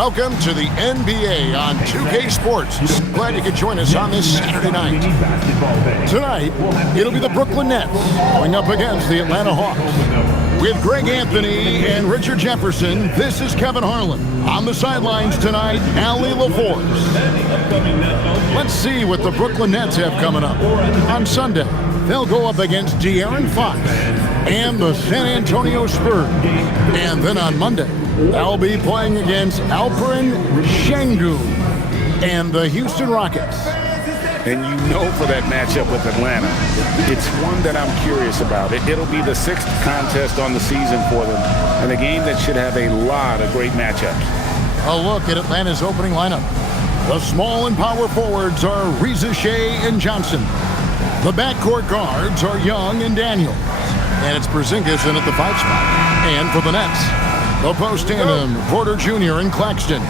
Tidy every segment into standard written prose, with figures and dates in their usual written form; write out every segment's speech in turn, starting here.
Welcome to the NBA on 2K Sports. Glad you could join us on this Saturday night. Tonight, it'll be the Brooklyn Nets going up against the Atlanta Hawks. With Greg Anthony and Richard Jefferson, this is Kevin Harlan. On the sidelines tonight, Ali LaForce. Let's see what the Brooklyn Nets have coming up. On Sunday, they'll go up against De'Aaron Fox and the San Antonio Spurs. And then on Monday, they'll be playing against Alperen Sengun and the Houston Rockets. And you know for that matchup with Atlanta, it's one that I'm curious about. It'll be the 6th contest on the season for them, and a game that should have a lot of great matchups. A look at Atlanta's opening lineup. The small and power forwards are Reza Shea and Johnson. The backcourt guards are Young and Daniels. And it's Porzingis in at the 5 spot. And for the Nets, the post tandem, Porter Jr. and Claxton.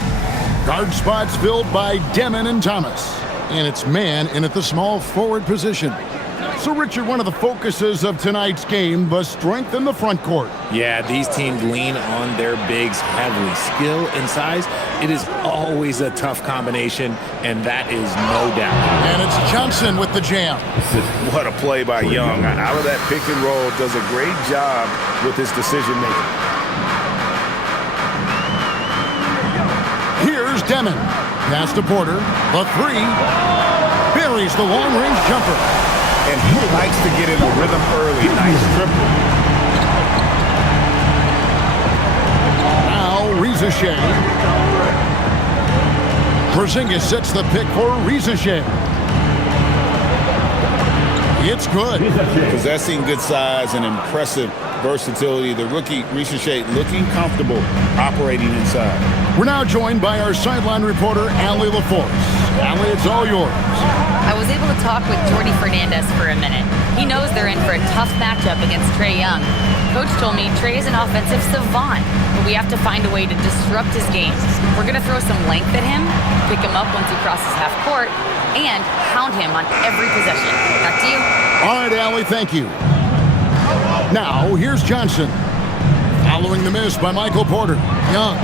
Guard spots filled by Demon and Thomas. And it's Man in at the small forward position. So, Richard, one of the focuses of tonight's game was strength in the front court. Yeah, these teams lean on their bigs heavily. Skill and size, it is always a tough combination, and that is no doubt. And it's Johnson with the jam. What a play by Young. Out of that pick and roll, does a great job with his decision-making. Here's Demon. Pass to Porter. The 3. Buries the long-range jumper. And he likes to get in the rhythm early. Nice triple. Now Reza Shea. Porzingis sets the pick for Reza Shea. It's good. Possessing good size and impressive versatility. The rookie, Reza Shea, looking comfortable operating inside. We're now joined by our sideline reporter, Ali LaForce. Ali, it's all yours. I was able to talk with Jordy Fernandez for a minute. He knows they're in for a tough matchup against Trae Young. Coach told me Trae is an offensive savant, but we have to find a way to disrupt his game. We're going to throw some length at him, pick him up once he crosses half court, and hound him on every possession. Back to you. All right, Ali, thank you. Now, here's Johnson. Following the miss by Michael Porter. Young.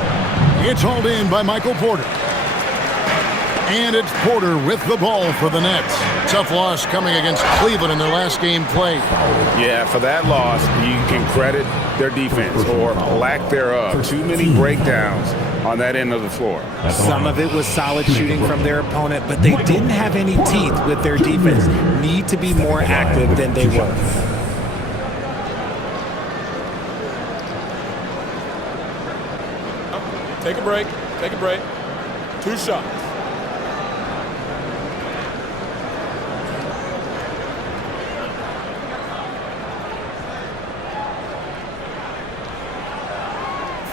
It's hauled in by Michael Porter. And it's Porter with the ball for the Nets. Tough loss coming against Cleveland in their last game played. Yeah, for that loss, you can credit their defense or lack thereof. Too many breakdowns on that end of the floor. Some of it was solid shooting from their opponent, but they didn't have any teeth with their defense. Need to be more active than they were. Take a break. Take a break. 2 shots.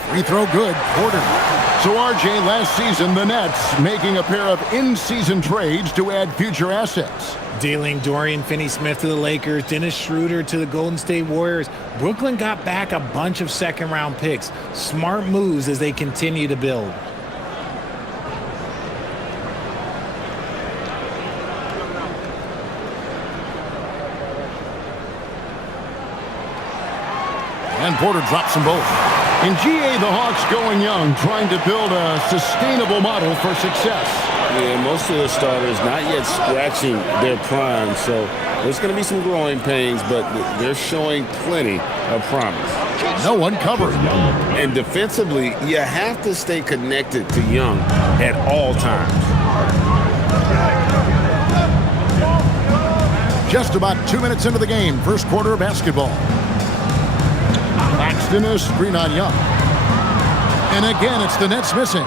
Free throw good. Porter. So, RJ, last season, the Nets making a pair of in-season trades to add future assets. Dealing Dorian Finney-Smith to the Lakers, Dennis Schroeder to the Golden State Warriors. Brooklyn got back a bunch of second-round picks. Smart moves as they continue to build. And Porter drops them both. In GA, the Hawks going young, trying to build a sustainable model for success. Yeah, most of the starters not yet scratching their prime, so there's going to be some growing pains, but they're showing plenty of promise. No one covering. And defensively, you have to stay connected to Young at all times. Just about 2 minutes into the game, first quarter of basketball. Claxton is screen on Young. And again, it's the Nets missing.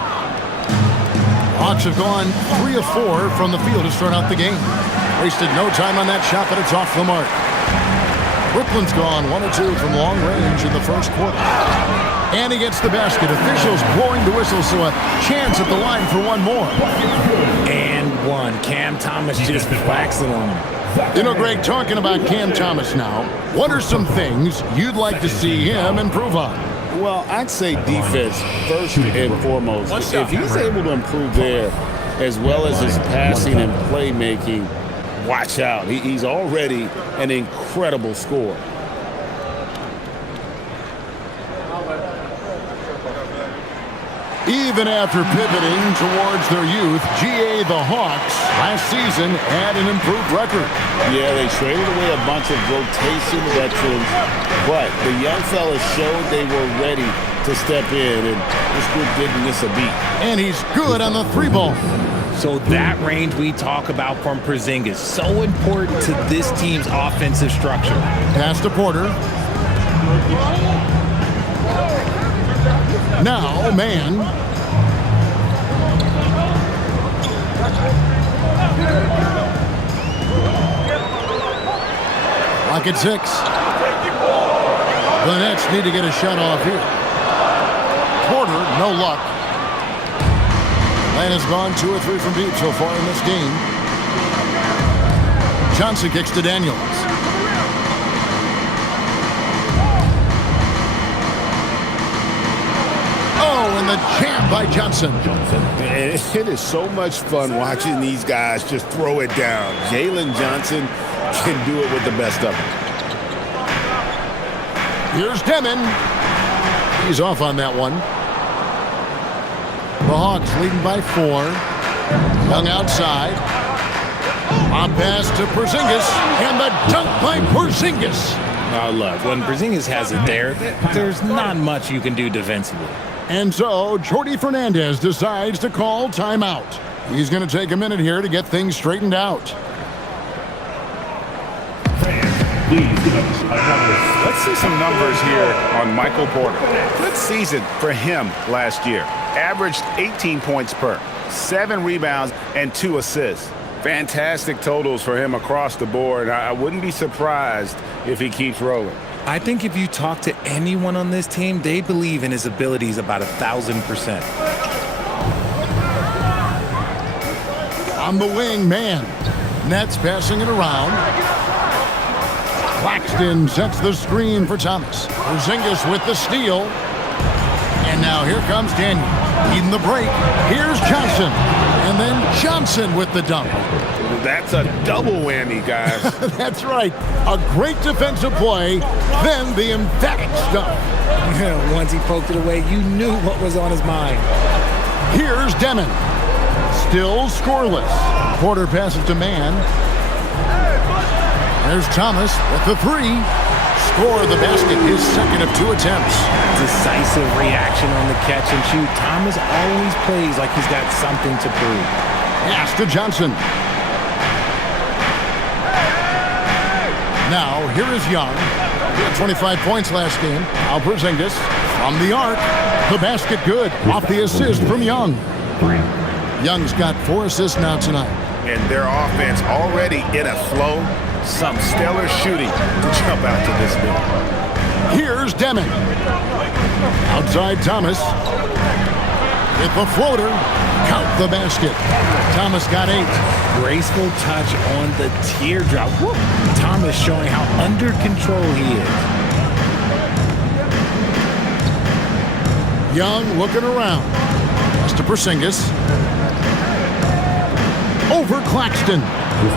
Hawks have gone 3 of 4 from the field to start out the game. Wasted no time on that shot, but it's off the mark. Brooklyn's gone 1 of 2 from long range in the first quarter. And he gets the basket. Officials blowing the whistle, so a chance at the line for one more. And one. Cam Thomas just waxing on him. You know, Greg, talking about Cam Thomas now, what are some things you'd like to see him improve on? Well, I'd say defense first and foremost. If he's able to improve there, as well as his passing and playmaking, watch out. He's already an incredible scorer. Even after pivoting towards their youth, GA the Hawks last season had an improved record. Yeah, they traded away a bunch of rotation veterans, but the young fellas showed they were ready to step in, and this group didn't miss a beat. And he's good on the three ball. So that range we talk about from Porzingis, so important to this team's offensive structure. Pass to Porter. Now, man. Lock at 6. The Nets need to get a shot off here. Porter, no luck. Atlanta's gone 2 or 3 from deep so far in this game. Johnson kicks to Daniels. And the jam by Johnson. It is so much fun watching these guys just throw it down. Jalen Johnson can do it with the best of them. Here's Demon. He's off on that one. The Hawks leading by 4. Young outside. On pass to Porzingis. And the dunk by Porzingis. Now look, when Porzingis has it there's not much you can do defensively. And so, Jordi Fernandez decides to call timeout. He's going to take a minute here to get things straightened out. Let's see some numbers here on Michael Porter. Good season for him last year. Averaged 18 points per, 7 rebounds, and 2 assists. Fantastic totals for him across the board. I wouldn't be surprised if he keeps rolling. I think if you talk to anyone on this team, they believe in his abilities about 1,000%. On the wing, man. Nets passing it around. Claxton sets the screen for Thomas. Porzingis with the steal. And now here comes Daniel. Leading the break. Here's Johnson. And then Johnson with the dunk. That's a double whammy, guys. That's right. A great defensive play, then the emphatic stuff. Once he poked it away, you knew what was on his mind. Here's Demon. Still scoreless. Porter passes to man. There's Thomas with the 3. Score the basket, his second of 2 attempts. Decisive reaction on the catch and shoot. Thomas always plays like he's got something to prove. Pass to Johnson. Now, here is Young. He had 25 points last game. Now Porzingis from the arc. The basket good. Off the assist from Young. Young's got 4 assists now tonight. And their offense already in a flow. Some stellar shooting to jump out to this lead. Here's Demon. Outside Thomas. With the floater. Count the basket. Thomas got 8. Graceful touch on the teardrop. Woo. Thomas showing how under control he is. Young looking around. Pass to Porzingis. Over Claxton.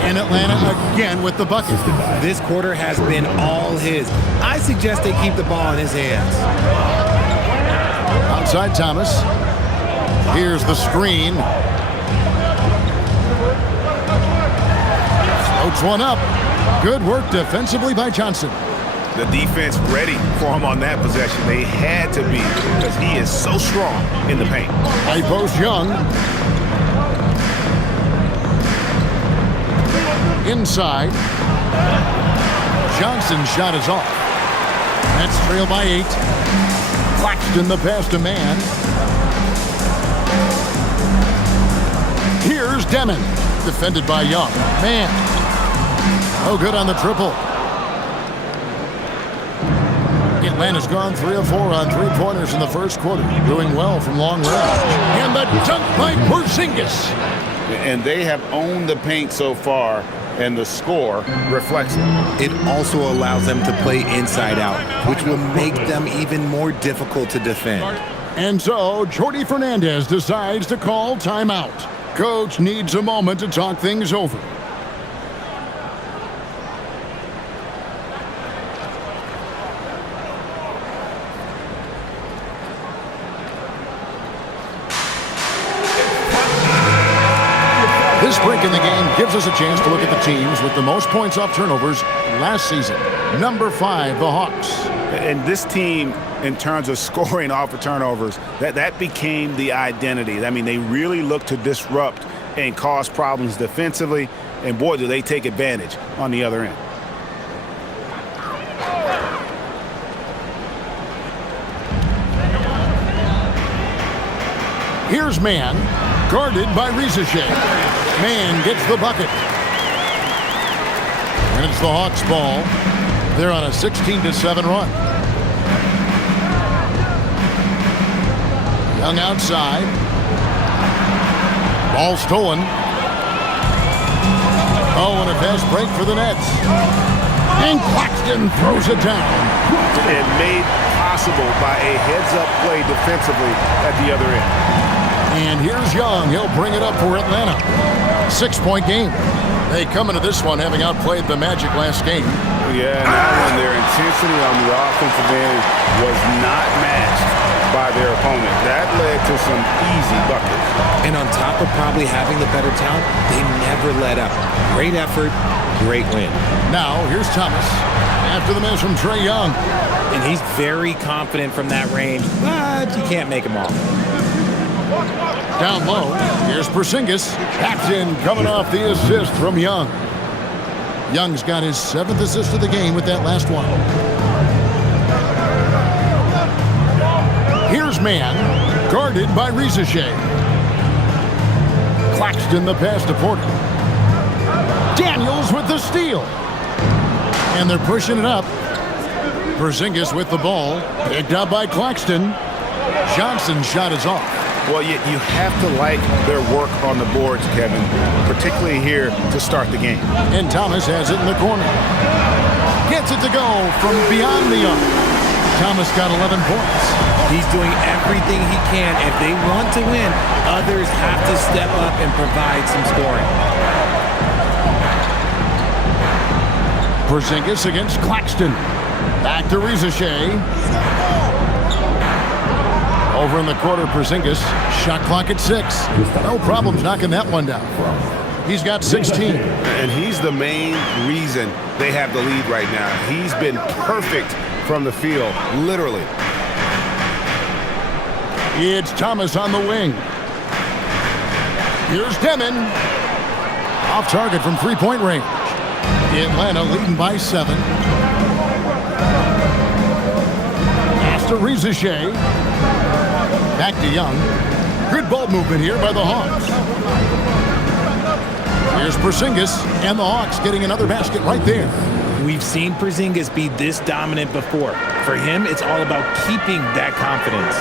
And Atlanta again with the bucket. This quarter has been all his. I suggest they keep the ball in his hands. Outside Thomas. Here's the screen. Floats one up. Good work defensively by Johnson. The defense ready for him on that possession. They had to be because he is so strong in the paint. High post Young. Inside. Johnson's shot is off. That's trailed by 8. Claxton the pass to man. Here's Demon. Defended by Young. Man. No good on the triple. Atlanta's gone 3 of 4 on 3-pointers in the first quarter. Doing well from long range. And the dunk by Porzingis. And they have owned the paint so far, and the score reflects it. It also allows them to play inside out, which will make them even more difficult to defend. And so, Jordi Fernandez decides to call timeout. Coach needs a moment to talk things over. This break in the game gives us a chance to look at the teams with the most points off turnovers last season. Number 5, the Hawks. And this team, in terms of scoring off of turnovers, that became the identity. I mean, they really look to disrupt and cause problems defensively, and boy, do they take advantage on the other end. Here's Mann, guarded by Rizachet. Mann gets the bucket. And it's the Hawks' ball. They're on a 16-7 run. Young outside. Ball stolen. Oh, and a fast break for the Nets. And Claxton throws it down. And made possible by a heads-up play defensively at the other end. And here's Young. He'll bring it up for Atlanta. 6-point game. They come into this one having outplayed the Magic last game. Yeah, and that one, their intensity on the offensive end was not matched by their opponent. That led to some easy buckets. And on top of probably having the better talent, they never let up. Great effort, great win. Now, here's Thomas. After the miss from Trae Young. And he's very confident from that range, but you can't make him all. Down low, here's Porzingis. Captain coming off the assist from Young. Young's got his 7th assist of the game with that last one. Here's Mann, guarded by Rizachet. Claxton the pass to Porter. Daniels with the steal. And they're pushing it up. Porzingis with the ball. Picked up by Claxton. Johnson's shot is off. Well, you have to like their work on the boards, Kevin, particularly here to start the game. And Thomas has it in the corner. Gets it to go from beyond the arc. Thomas got 11 points. He's doing everything he can. If they want to win, others have to step up and provide some scoring. Porzingis against Claxton. Back to Rizachet. Over in the quarter, Porzingis. Shot clock at 6. No problems knocking that one down. He's got 16. And he's the main reason they have the lead right now. He's been perfect from the field, literally. It's Thomas on the wing. Here's Demon. Off target from three-point range. Atlanta leading by 7. Pass to Rizachet. Back to Young. Good ball movement here by the Hawks. Here's Porzingis, and the Hawks getting another basket right there. We've seen Porzingis be this dominant before. For him, it's all about keeping that confidence.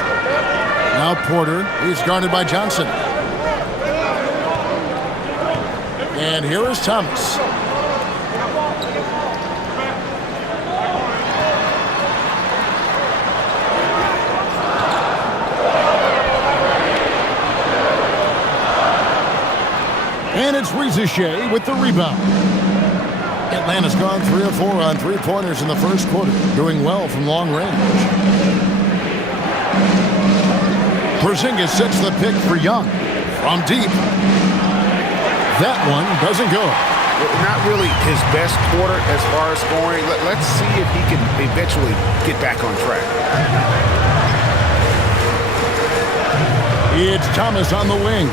Now Porter is guarded by Johnson. And here is Thomas. And it's Rizachet with the rebound. Atlanta's gone 3 of 4 on three-pointers in the first quarter, doing well from long range. Porzingis sets the pick for Young from deep. That one doesn't go. Not really his best quarter as far as scoring. Let's see if he can eventually get back on track. It's Thomas on the wing.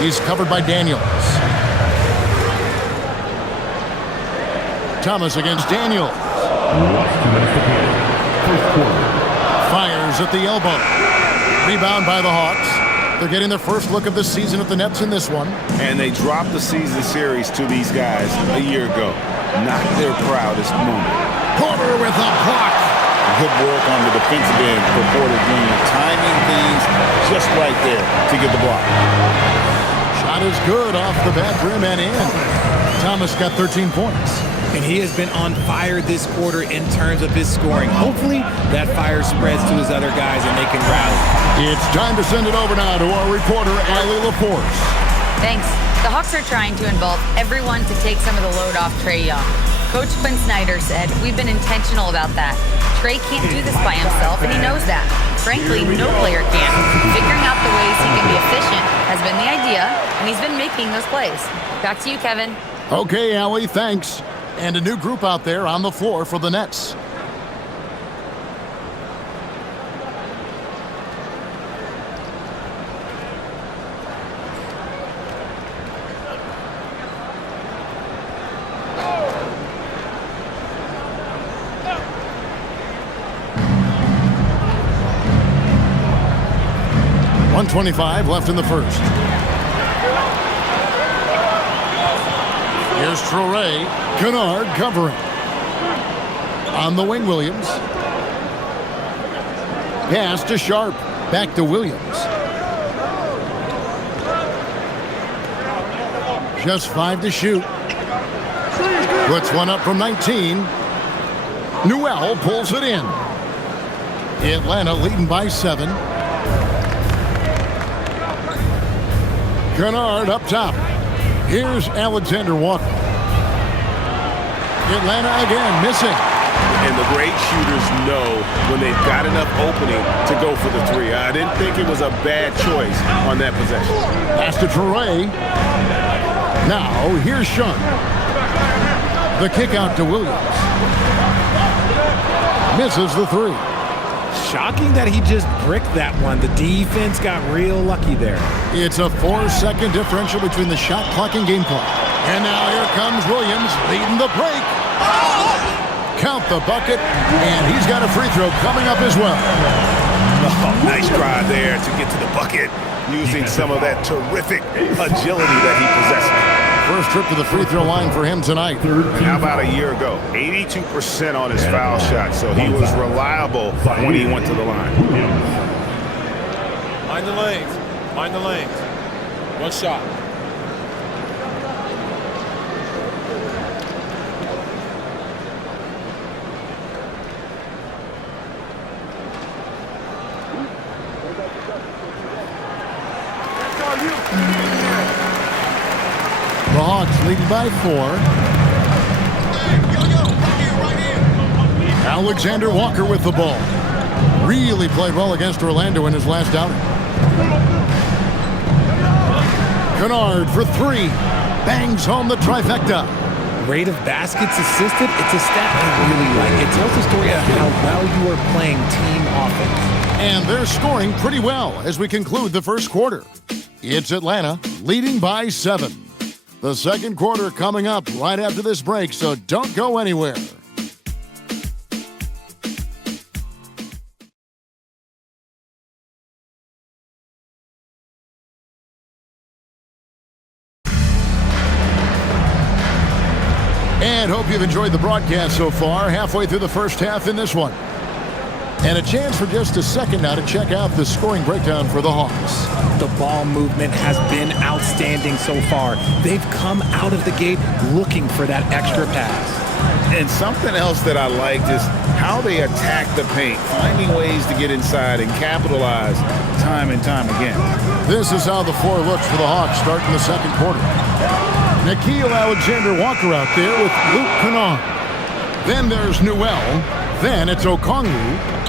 He's covered by Daniels. Thomas against Daniels. Fires at the elbow. Rebound by the Hawks. They're getting their first look of the season at the Nets in this one. And they dropped the season series to these guys a year ago. Not their proudest moment. Porter with a block. Good work on the defensive end for Porter Jr. Timing things just right there to get the block. Shot is good off the back rim and in. Thomas got 13 points. And he has been on fire this quarter in terms of his scoring. Hopefully, that fire spreads to his other guys and they can rally. It's time to send it over now to our reporter, Allie LaForce. Thanks. The Hawks are trying to involve everyone to take some of the load off Trae Young. Coach Quinn Snyder said, "We've been intentional about that. Trae can't do this by himself, and he knows that. Frankly, no player can. Figuring out the ways he can be efficient has been the idea, and he's been making those plays. Back to you, Kevin. Okay, Allie, thanks. And a new group out there on the floor for the Nets. .125 left in the first. Here's Traore. Kennard covering. On the wing, Williams. Pass to Sharp. Back to Williams. Just 5 to shoot. Puts one up from 19. Newell pulls it in. Atlanta leading by 7. Kennard up top. Here's Alexander Walker. Atlanta again missing. And the great shooters know when they've got enough opening to go for the three. I didn't think it was a bad choice on that possession. Pass to Traore. Now here's Sean. The kick out to Williams. Misses the three. Shocking that he just bricked that one. The defense got real lucky there. It's a 4-second differential between the shot clock and game clock. And now here comes Williams leading the break. Count the bucket, and he's got a free throw coming up as well. Oh, nice drive there to get to the bucket, using some of that terrific agility that he possesses. First trip to the free throw line for him tonight. How about a year ago? 82% on his foul shot, so he was reliable when he went to the line. Mind the lanes. Mind the lanes. One shot. The Hawks leading by 4. Alexander Walker with the ball. Really played well against Orlando in his last outing. Kennard for 3. Bangs home the trifecta. Rate of baskets assisted, it's a stat I really like. It tells the story of how well you are playing team offense. And they're scoring pretty well as we conclude the first quarter. It's Atlanta leading by 7. The second quarter coming up right after this break, so don't go anywhere. And hope you've enjoyed the broadcast so far, halfway through the first half in this one. And a chance for just a second now to check out the scoring breakdown for the Hawks. The ball movement has been outstanding so far. They've come out of the gate looking for that extra pass. And something else that I liked is how they attack the paint, finding ways to get inside and capitalize time and time again. This is how the floor looks for the Hawks starting the second quarter. Nickeil Alexander-Walker out there with Luke Kennard. Then there's Newell. Then it's Okongwu,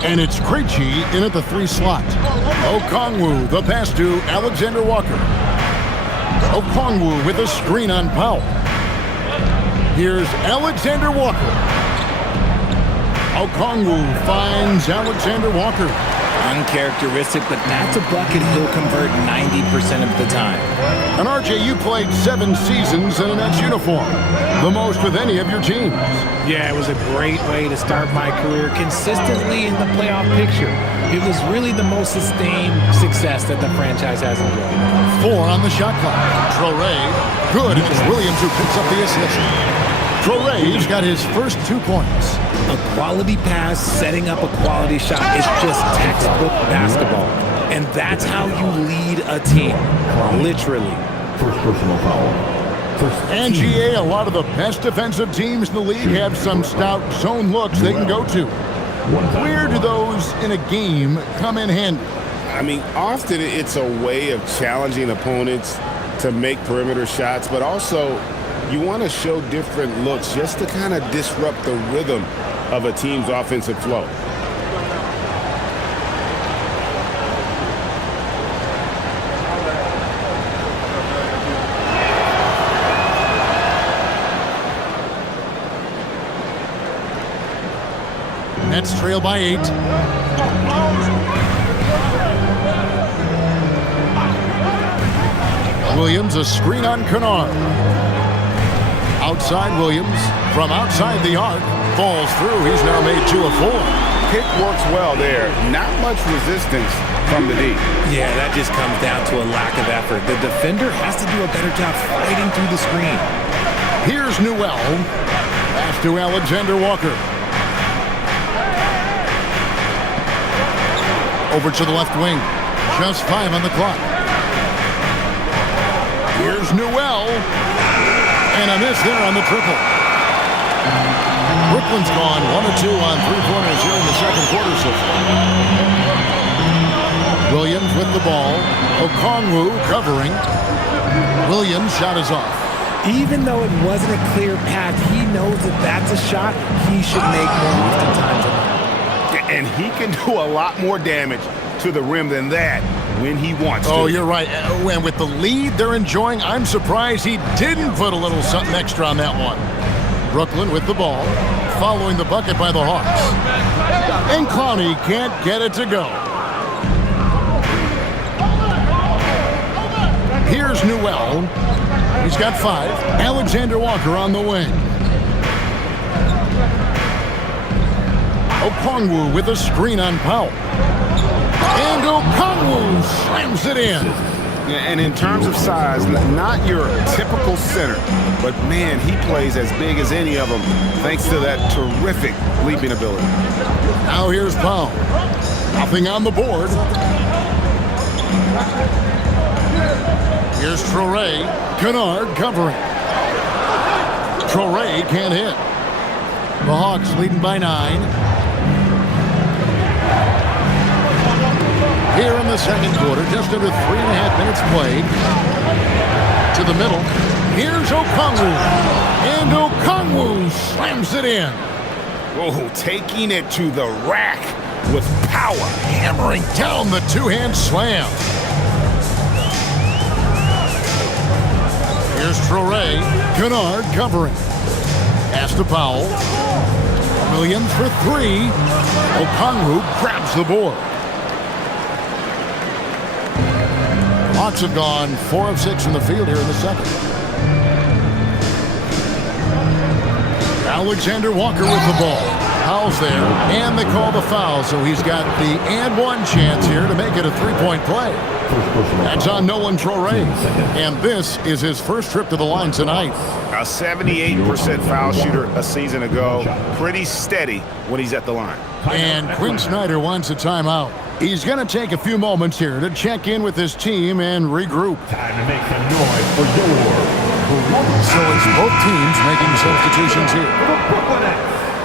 and it's Krejci in at the 3 slot. Okongwu, the pass to Alexander Walker. Okongwu with a screen on Powell. Here's Alexander Walker. Okongwu finds Alexander Walker. Uncharacteristic, but that's a bucket he'll convert 90% of the time. And RJ, you played 7 seasons in a Nets uniform, the most with any of your teams. Yeah, it was a great way to start my career consistently in the playoff picture. It was really the most sustained success that the franchise has enjoyed. 4 on the shot clock. Traore, good, and it's Williams who picks up the assist. Traore's got his first 2 points. A quality pass setting up a quality shot is just textbook basketball. And that's how you lead a team, literally. First personal foul. And GA, a lot of the best defensive teams in the league have some stout zone looks they can go to. Where do those in a game come in handy? I mean, often it's a way of challenging opponents to make perimeter shots, but also you want to show different looks just to kind of disrupt the rhythm of a team's offensive flow. Nets trail by 8. Williams, a screen on Kennard. Outside Williams, from outside the arc, falls through. He's now made 2 of 4. Pick works well there. Not much resistance from the D. Yeah, that just comes down to a lack of effort. The defender has to do a better job fighting through the screen. Here's Newell. Pass to Alexander Walker. Over to the left wing. Just 5 on the clock. Here's Newell. And a miss there on the triple. Brooklyn's gone 1 of 2 on 3-pointers here in the second quarter so far. Williams with the ball. Okongwu covering. Williams' shot is off. Even though it wasn't a clear path, he knows that that's a shot he should make more oftentimes than not. And he can do a lot more damage to the rim than that when he wants to. Oh, you're right. And with the lead they're enjoying, I'm surprised he didn't put a little something extra on that one. Brooklyn with the ball, following the bucket by the Hawks. And Clowney can't get it to go. Here's Newell. He's got 5. Alexander Walker on the wing. Okongwu with a screen on Powell. And Okongwu slams it in. And in terms of size, not your typical center, but man, he plays as big as any of them thanks to that terrific leaping ability. Now here's Powell. Nothing on the board. Here's Traore. Kennard covering. Traore can't hit. The Hawks leading by 9. Here in the second quarter, just under 3.5 minutes played. To the middle. Here's Okongwu. And Okongwu slams it in. Oh, taking it to the rack with power. Hammering down the two-hand slam. Here's Traore. Kennard covering. Pass to Powell. Williams for 3. Okongwu grabs the board. Hawks have gone 4 of 6 from the field here in the second. Alexander Walker with the ball. Powell's there, and they call the foul, so he's got the and one chance here to make it a 3-point play. That's on Nolan Traore, and this is his first trip to the line tonight. A 78% foul shooter a season ago. Pretty steady when he's at the line. And Quinn Snyder wants a timeout. He's going to take a few moments here to check in with his team and regroup. Time to make some noise for your. So it's both teams making substitutions here.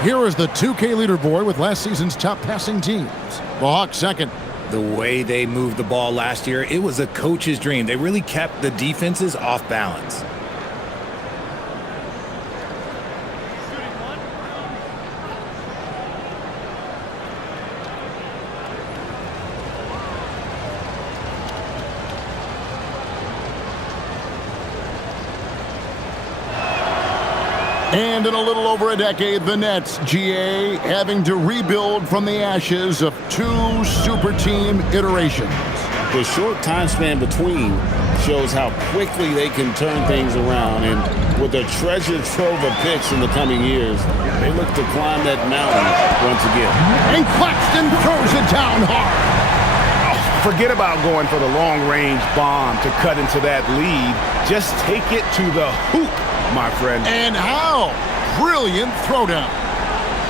Here is the 2K leaderboard with last season's top passing teams. The Hawks second. The way they moved the ball last year, it was a coach's dream. They really kept the defenses off balance. And in a little over a decade, the Nets, GA, having to rebuild from the ashes of 2 super team iterations. The short time span between shows how quickly they can turn things around. And with a treasure trove of picks in the coming years, they look to climb that mountain once again. And Claxton throws it down hard. Forget about going for the long-range bomb to cut into that lead. Just take it to the hoop, my friend. And how brilliant throwdown.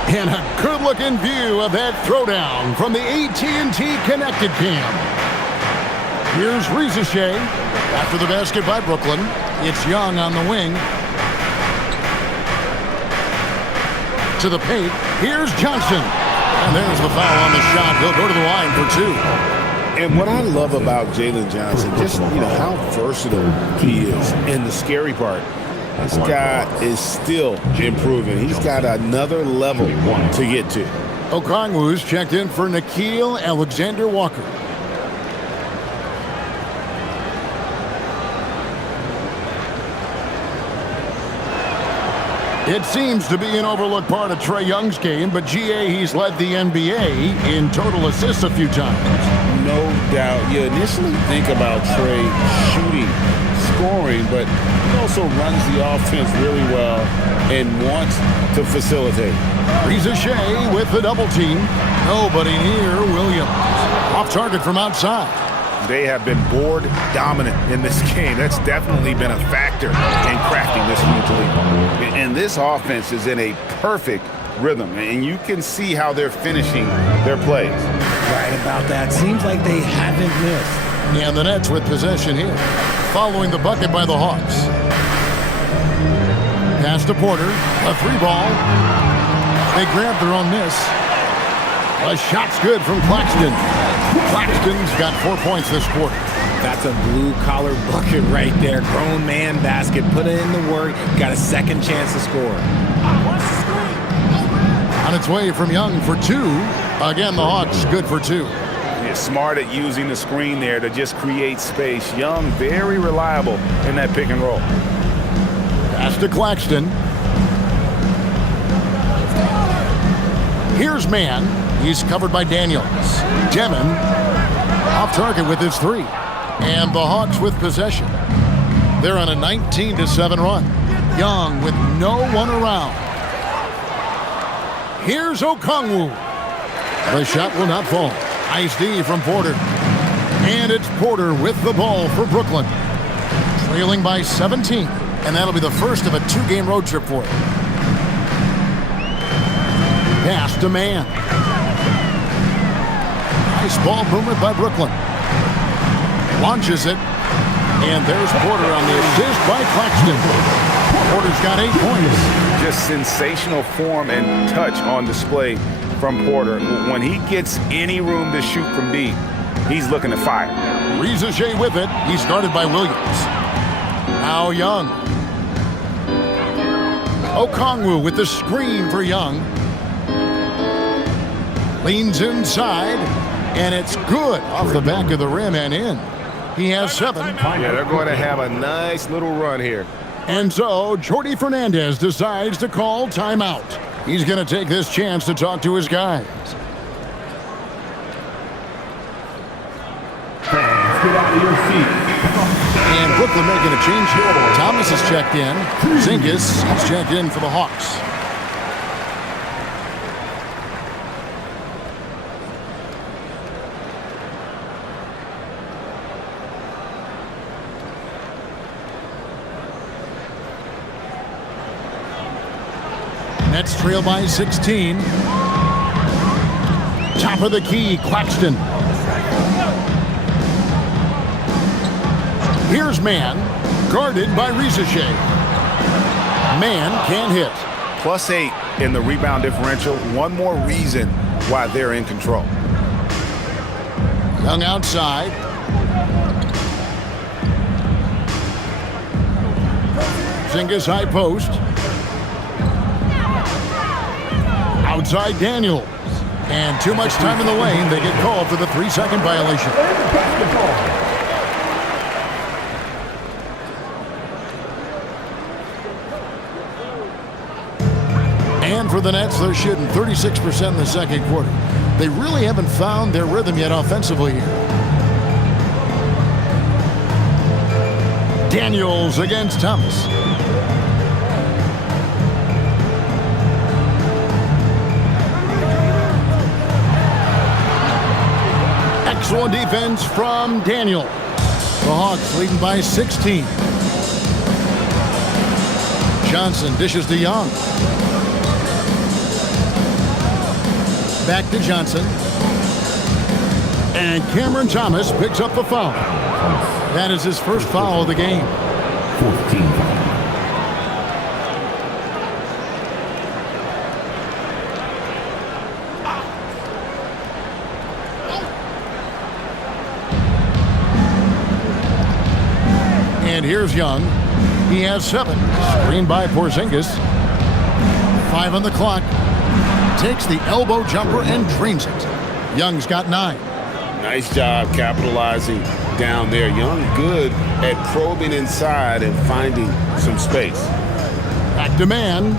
And a good-looking view of that throwdown from the AT&T Connected Cam. Here's Rizeshay after the basket by Brooklyn. It's Young on the wing. To the paint. Here's Johnson. And there's the foul on the shot. He'll go to the line for 2. And what I love about Jalen Johnson, just, how versatile he is. And the scary part, this guy is still improving. He's got another level to get to. Okongwu's checked in for Nickeil Alexander-Walker. It seems to be an overlooked part of Trae Young's game, but GA, he's led the NBA in total assists a few times. No doubt. You initially think about Trae shooting, scoring, but he also runs the offense really well and wants to facilitate. Shea with the double team. Nobody near Williams. Off target from outside. They have been board dominant in this game. That's definitely been a factor in crafting this huge lead. And this offense is in a perfect rhythm, and you can see how they're finishing their plays. Right about that. Seems like they haven't missed. And the Nets with possession here. Following the bucket by the Hawks. Pass to Porter. A 3-ball. They grab their own miss. A shot's good from Claxton. Claxton's got 4 points this quarter. That's a blue-collar bucket right there. Grown man basket. Put in the work. Got a second chance to score. On its way from Young for 2. Again, the Hawks good for 2. You're smart at using the screen there to just create space. Young, very reliable in that pick and roll. Pass to Claxton. Here's man. He's covered by Daniels. Demon off target with his 3. And the Hawks with possession. They're on a 19-7 run. Young with no one around. Here's Okongwu. The shot will not fall. Nice D from Porter. And it's Porter with the ball for Brooklyn. Trailing by 17. And that'll be the first of a 2-game road trip for him. Pass to man. Nice ball movement by Brooklyn. Launches it. And there's Porter on the assist by Claxton. Porter's got 8 points. Just sensational form and touch on display from Porter. When he gets any room to shoot from deep, he's looking to fire. Shea with it. He's guarded by Williams. Now Young. Okongwu with the screen for Young. Leans inside, and it's good off the back of the rim and in. He has 7. Yeah, they're going to have a nice little run here. And so, Jordy Fernandez decides to call timeout. He's going to take this chance to talk to his guys. Fans, get out of your seats. And Brooklyn making a change here. Thomas has checked in. Zingis has checked in for the Hawks. Nets trail by 16. Top of the key, Claxton. Here's man, guarded by Shea. Man can't hit. +8 in the rebound differential. One more reason why they're in control. Young outside. Zingis high post. Outside Daniels. And too much time in the lane. They get called for the 3-second violation. And for the Nets, they're shooting 36% in the second quarter. They really haven't found their rhythm yet offensively here. Daniels against Thomas. Excellent defense from Daniel. The Hawks leading by 16. Johnson dishes to Young. Back to Johnson. And Cameron Thomas picks up the foul. That is his first foul of the game. 14. And here's Young. He has 7. Screened by Porzingis. 5 on the clock. Takes the elbow jumper and drains it. Young's got 9. Nice job capitalizing down there. Young good at probing inside and finding some space. Back to man.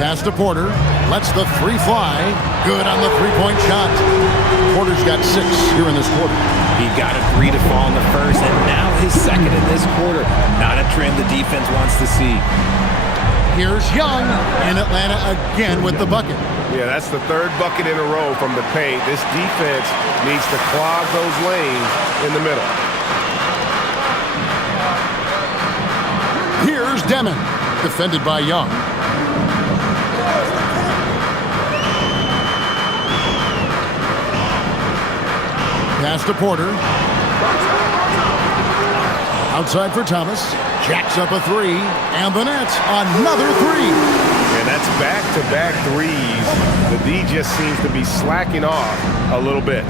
Pass to Porter. Lets the three fly. Good on the three-point shot. Porter's got 6 here in this quarter. He got a 3 to fall in the first, and now his second in this quarter. Not a trend the defense wants to see. Here's Young in Atlanta again with the bucket. Yeah, that's the 3rd bucket in a row from the paint. This defense needs to clog those lanes in the middle. Here's Demon, defended by Young. Pass to Porter. Outside for Thomas. Jacks up a 3. And the Nets, another 3. And that's back-to-back threes. The D just seems to be slacking off a little bit.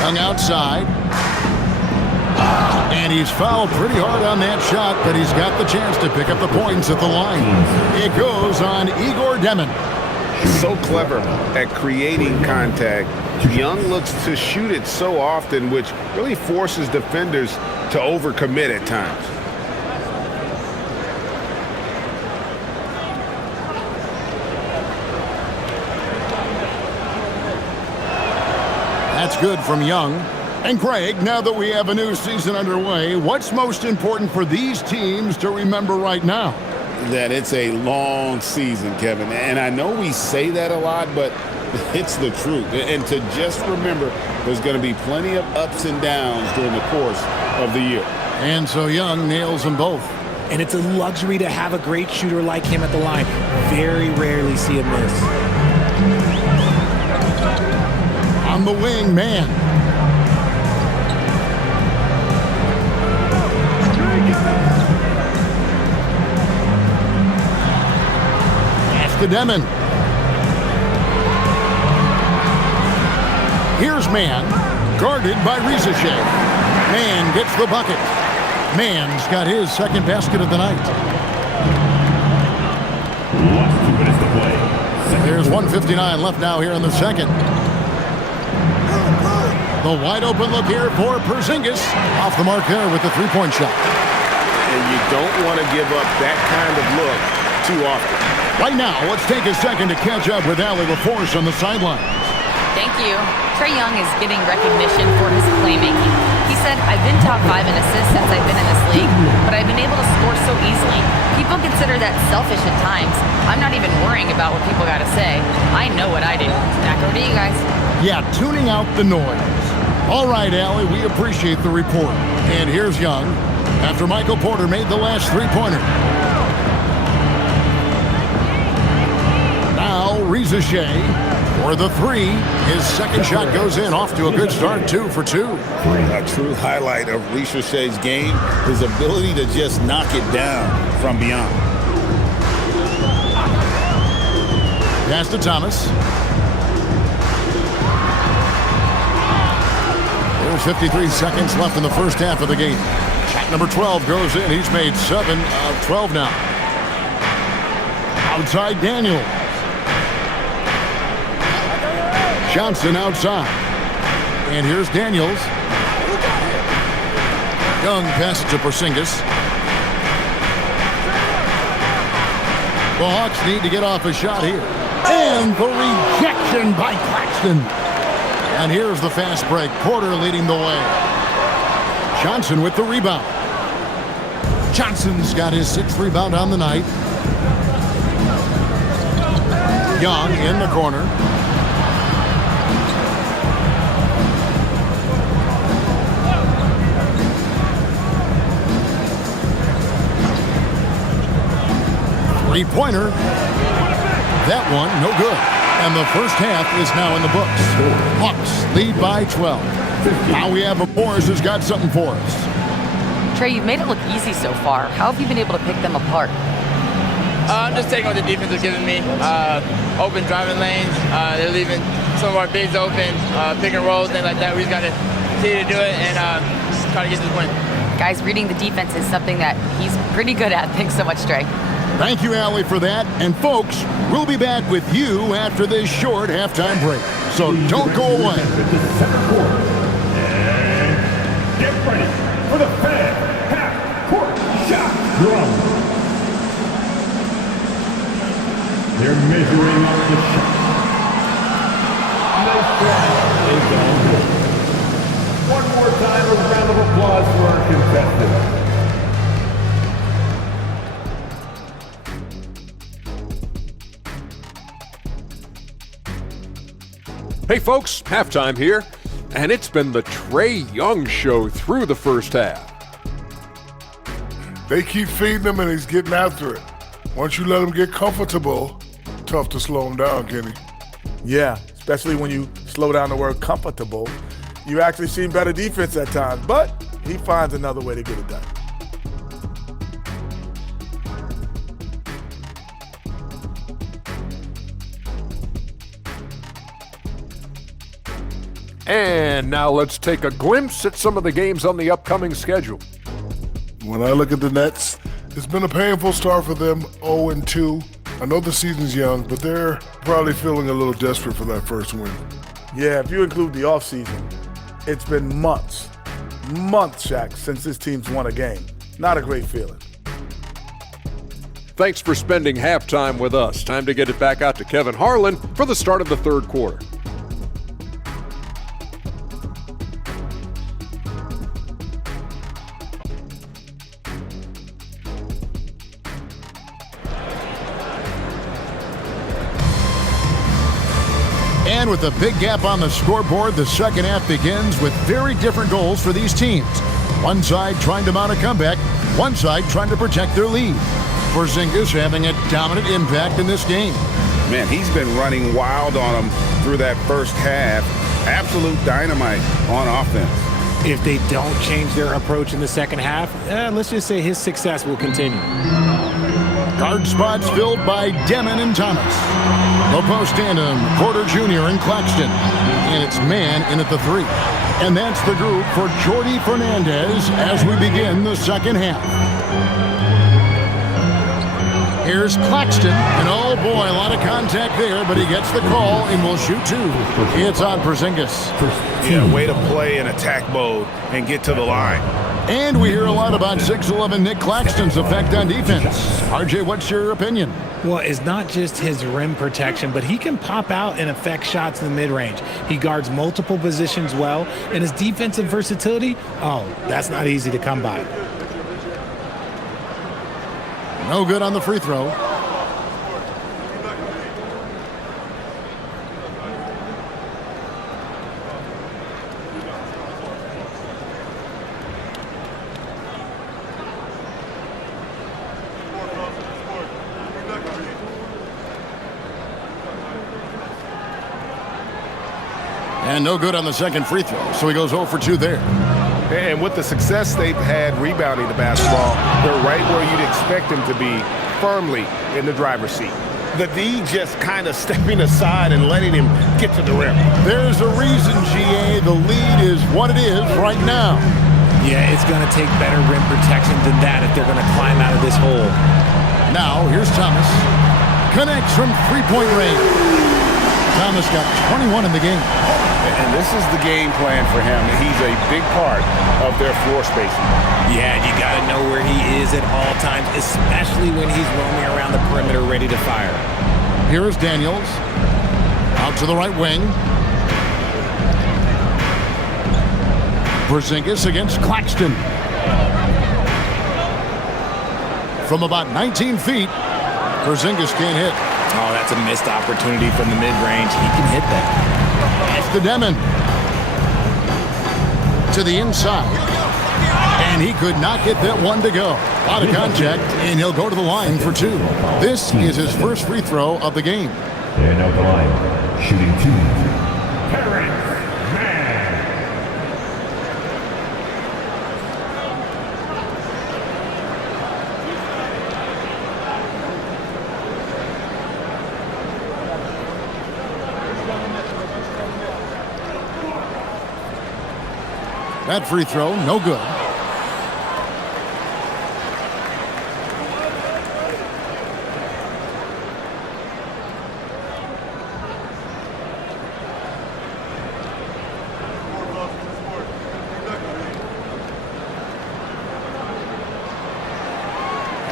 Young outside. And he's fouled pretty hard on that shot, but he's got the chance to pick up the points at the line. It goes on Igor Demon. So clever at creating contact. Young looks to shoot it so often, which really forces defenders to overcommit at times. That's good from Young. And Greg, now that we have a new season underway, what's most important for these teams to remember right now? That it's a long season, Kevin. And I know we say that a lot, but it's the truth. And to just remember, there's going to be plenty of ups and downs during the course of the year. And so Young nails them both. And it's a luxury to have a great shooter like him at the line. Very rarely see him miss. On the wing, man. To Demon. Here's Man, guarded by Rizichet. Man gets the bucket. Man's got his second basket of the night. Last 2 minutes to play. There's 1:59 left now here in the second. The wide open look here for Porzingis. Off the mark there with the three-point shot. And you don't want to give up that kind of look too often. Right now, let's take a second to catch up with Allie LaForce on the sideline. Thank you. Trae Young is getting recognition for his playmaking. He said, I've been top 5 in assists since I've been in this league, but I've been able to score so easily. People consider that selfish at times. I'm not even worrying about what people got to say. I know what I do. Back over to you guys. Yeah, tuning out the noise. All right, Allie, we appreciate the report. And here's Young after Michael Porter made the last three-pointer. Rizichet for the 3. His second shot goes in, off to a good start, 2 for 2. A true highlight of Rizichet's game, his ability to just knock it down from beyond. Pass to Thomas. There's 53 seconds left in the first half of the game. Shot number 12 goes in. He's made 7 of 12 now. Outside Daniel. Johnson outside. And here's Daniels. Young passes to Porzingis. The Hawks need to get off a shot here. And the rejection by Claxton. And here's the fast break. Porter leading the way. Johnson with the rebound. Johnson's got his 6th rebound on the night. Young in the corner. Three-pointer. That one, no good. And the first half is now in the books. Hawks lead by 12. Now we have a Morris who's got something for us. Trae, you've made it look easy so far. How have you been able to pick them apart? I'm just taking what the defense is giving me. Open driving lanes. They're leaving some of our bigs open, pick and rolls, things like that. We just got to continue to do it and try to get this win. Guys, reading the defense is something that he's pretty good at. Thanks so much, Trae. Thank you, Allie, for that. And folks, we'll be back with you after this short halftime break. So don't go away. And get ready for the fan half-court shot drum. They're measuring up the shot. Nice try. Is all good. One more time, a round of applause for our contestants. Hey folks, halftime here, and it's been the Trae Young show through the first half. They keep feeding him and he's getting after it. Once you let him get comfortable, tough to slow him down, Kenny. Yeah, especially when you slow down the word comfortable. You actually see better defense at times, but he finds another way to get it done. And now let's take a glimpse at some of the games on the upcoming schedule. When I look at the Nets, it's been a painful start for them, 0-2. I know the season's young, but they're probably feeling a little desperate for that first win. Yeah, if you include the offseason, it's been months, Shaq, since this team's won a game. Not a great feeling. Thanks for spending halftime with us. Time to get it back out to Kevin Harlan for the start of the third quarter. And with a big gap on the scoreboard, the second half begins with very different goals for these teams. One side trying to mount a comeback, one side trying to protect their lead. Porzingis having a dominant impact in this game. Man, he's been running wild on them through that first half. Absolute dynamite on offense. If they don't change their approach in the second half, let's just say his success will continue. Guard spots filled by Demon and Thomas. No post tandem, Porter Jr. and Claxton. And it's man in at the 3. And that's the group for Jordy Fernandez as we begin the second half. Here's Claxton, and oh boy, a lot of contact there, but he gets the call and will shoot 2. It's on Porzingis. Yeah, way to play in attack mode and get to the line. And we hear a lot about 6'11" Nick Claxton's effect on defense. RJ, what's your opinion? Well, it's not just his rim protection, but he can pop out and affect shots in the mid-range. He guards multiple positions well, and his defensive versatility, that's not easy to come by. No good on the free throw. And no good on the second free throw, so he goes 0 for 2 there. And with the success they've had rebounding the basketball, they're right where you'd expect them to be, firmly in the driver's seat. The D just kind of stepping aside and letting him get to the rim. There's a reason, GA, the lead is what it is right now. Yeah, it's going to take better rim protection than that if they're going to climb out of this hole. Now, here's Thomas. Connects from three-point range. Thomas got 21 in the game. And this is the game plan for him. He's a big part of their floor spacing. Yeah, you got to know where he is at all times, especially when he's roaming around the perimeter ready to fire. Here is Daniels. Out to the right wing. Porzingis against Claxton. From about 19 feet, Porzingis can't hit. Oh, that's a missed opportunity from the mid-range. He can hit that. That's the Demon. To the inside. And he could not get that one to go. A lot of contact, and he'll go to the line for 2. This is his first free throw of the game. And out the line, shooting 2. Terrence Mann. That free throw, no good.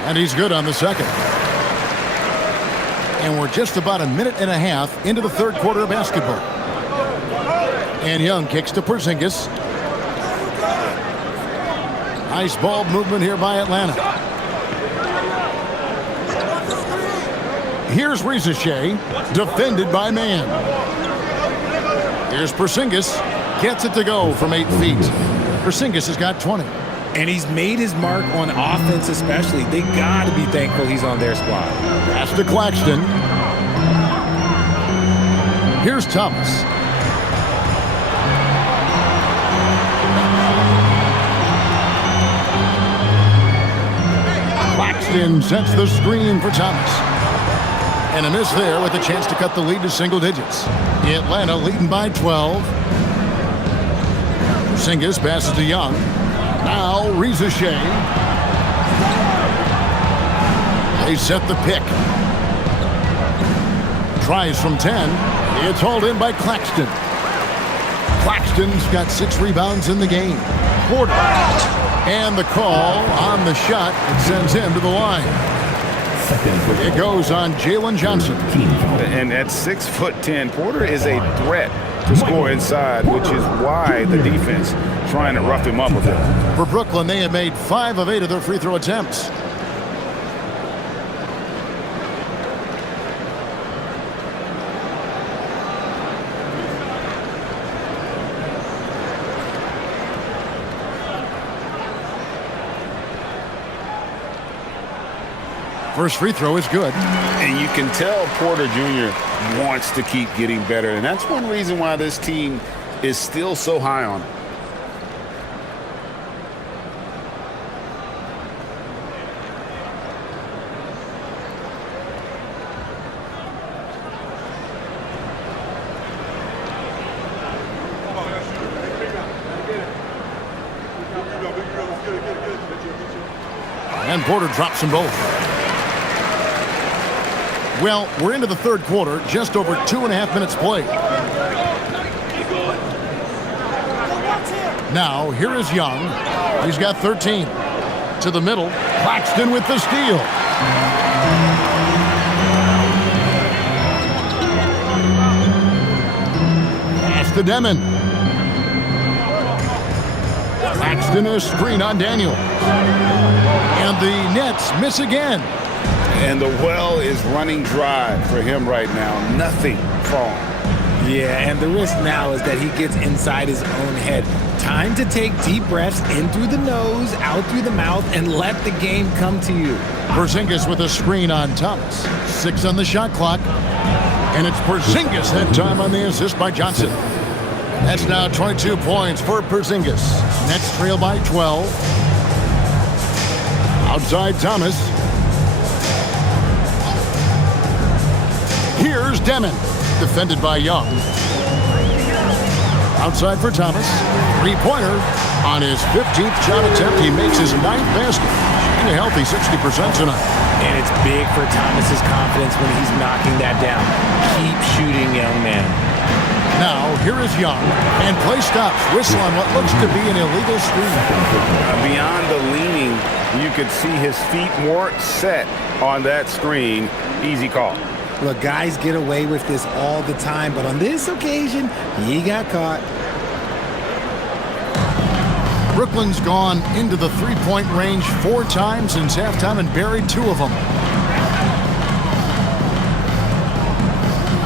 And he's good on the second. And we're just about a minute and a half into the third quarter of basketball. And Young kicks to Porzingis. Nice ball movement here by Atlanta. Here's Rizachet, defended by Mann. Here's Porzingis, gets it to go from 8 feet. Porzingis has got 20. And he's made his mark on offense especially. They got to be thankful he's on their squad. Pass to Claxton. Here's Thomas. Claxton sets the screen for Thomas. And a miss there with a chance to cut the lead to single digits. Atlanta leading by 12. Porzingis passes to Young. Now Rizachet. They set the pick. Tries from 10. It's hauled in by Claxton. Claxton's got 6 rebounds in the game. Porter. And the call on the shot. It sends him to the line. It goes on Jalen Johnson. And at 6'10", Porter is a threat to score inside, which is why the defense trying to rough him up a bit. For Brooklyn, they have made 5 of 8 of their free throw attempts. First free throw is good. And you can tell Porter Jr. wants to keep getting better. And that's one reason why this team is still so high on him. And Porter drops them both. Well, we're into the third quarter, just over 2.5 minutes played. Now, here is Young. He's got 13. To the middle, Claxton with the steal. Pass to Demon. Claxton a screen on Daniel. And the Nets miss again. And the well is running dry for him right now. Nothing falling. Yeah, and the risk now is that he gets inside his own head. Time to take deep breaths in through the nose, out through the mouth, and let the game come to you. Porzingis with a screen on Thomas. 6 on the shot clock. And it's Porzingis that time on the assist by Johnson. That's now 22 points for Porzingis. Nets trail by 12. Outside Thomas. Here's Demon, defended by Young. Outside for Thomas. Three-pointer on his 15th shot attempt. He makes his 9th basket. And a healthy 60% tonight. And it's big for Thomas's confidence when he's knocking that down. Keep shooting, young man. Now, here is Young. And play stops. Whistle on what looks to be an illegal screen. Beyond the leaning, you could see his feet more set on that screen. Easy call. Look, guys get away with this all the time, but on this occasion, he got caught. Brooklyn's gone into the three-point range 4 times since halftime and buried 2 of them.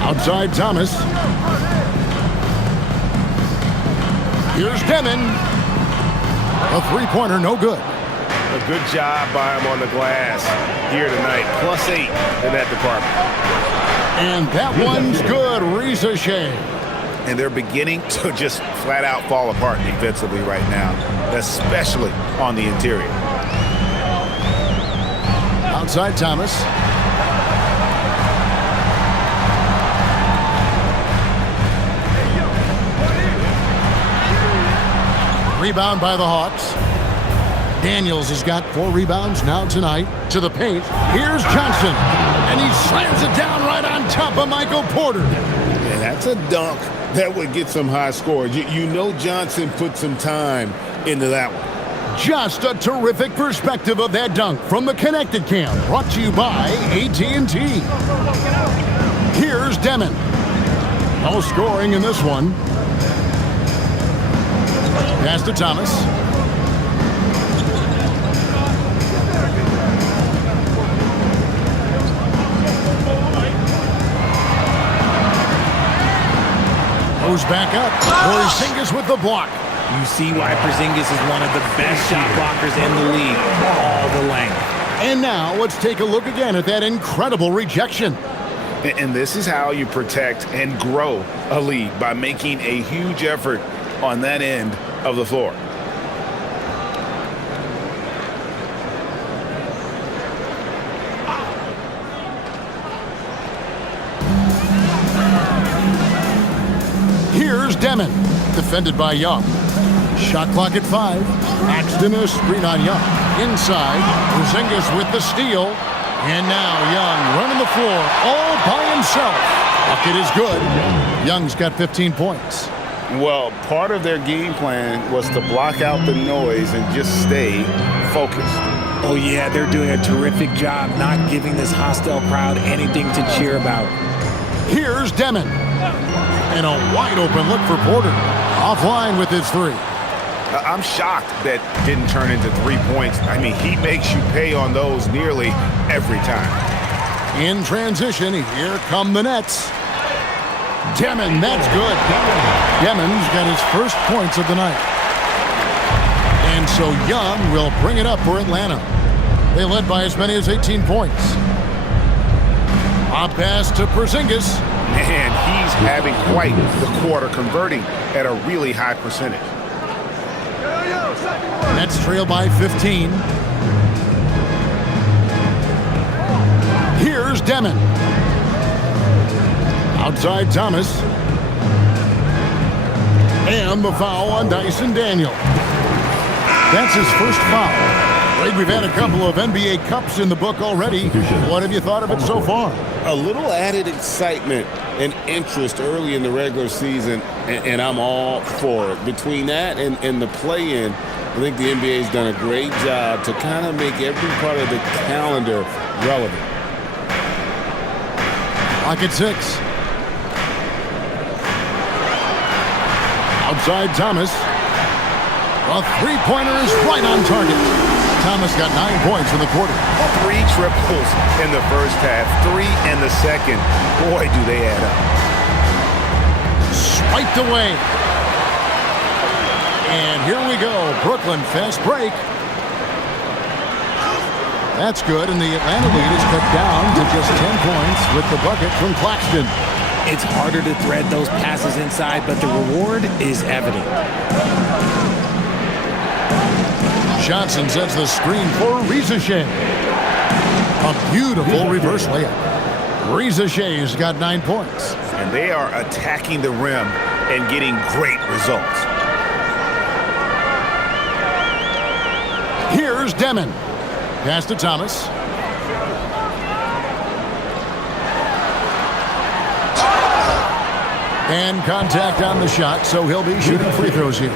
Outside Thomas. Here's Demon. A three-pointer, no good. A good job by him on the glass here tonight. +8 in that department. And that one's good. Rizachet. And they're beginning to just flat out fall apart defensively right now, especially on the interior. Outside Thomas. Rebound by the Hawks. Daniels has got 4 rebounds now tonight. To the paint. Here's Johnson. And he slams it down right on top of Michael Porter. Yeah, that's a dunk that would get some high scores. You know Johnson put some time into that one. Just a terrific perspective of that dunk from the Connected Cam, brought to you by AT&T. Here's Demon. No scoring in this one. Pass to Thomas. Goes back up. Porzingis with the block. You see why Porzingis is one of the best shot blockers in the league. All the length. And now let's take a look again at that incredible rejection. And this is how you protect and grow a lead, by making a huge effort on that end of the floor. Here's Demon, defended by Young. Shot clock at 5. Axton a screen on Young. Inside, Porzingis with the steal. And now Young running the floor all by himself. Bucket is good. Young's got 15 points. Well, part of their game plan was to block out the noise and just stay focused. Oh, yeah, they're doing a terrific job not giving this hostile crowd anything to cheer about. Here's Demon. And a wide open look for Porter. Offline with his 3. I'm shocked that didn't turn into 3 points. I mean, he makes you pay on those nearly every time. In transition, here come the Nets. Demon, that's good. Demon's got his first points of the night. And so Young will bring it up for Atlanta. They led by as many as 18 points. A pass to Porzingis. Man, he's having quite the quarter, converting at a really high percentage. Nets trail by 15. Here's Demon. Outside Thomas. And the foul on Dyson Daniel. That's his first foul. Greg, we've had a couple of NBA Cups in the book already. What have you thought of it so far? A little added excitement and interest early in the regular season, and I'm all for it. Between that and the play-in, I think the NBA's done a great job to kind of make every part of the calendar relevant. Lock at 6. Outside Thomas. A three-pointer is right on target. Thomas got 9 points in the quarter. 3 triples in the first half, 3 in the second. Boy, do they add up. Swiped away. And here we go. Brooklyn fast break. That's good, and the Atlanta lead is cut down to just 10 points with the bucket from Claxton. It's harder to thread those passes inside, but the reward is evident. Johnson sets the screen for Rizachet. A beautiful reverse layup. Rizachet's got 9 points. And they are attacking the rim and getting great results. Here's Demon. Pass to Thomas. And contact on the shot, so he'll be shooting free throws here.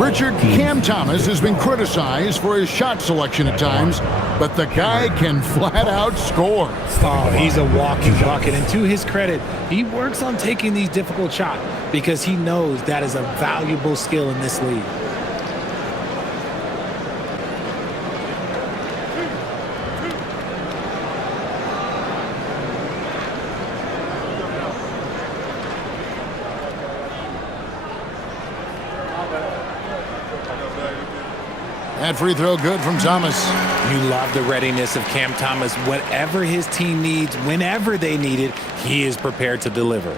Richard Cam Thomas has been criticized for his shot selection at times, but the guy can flat out score. Oh, he's a walking bucket, and to his credit, he works on taking these difficult shots because he knows that is a valuable skill in this league. That free throw good from Thomas. You love the readiness of Cam Thomas. Whatever his team needs, whenever they need it, he is prepared to deliver.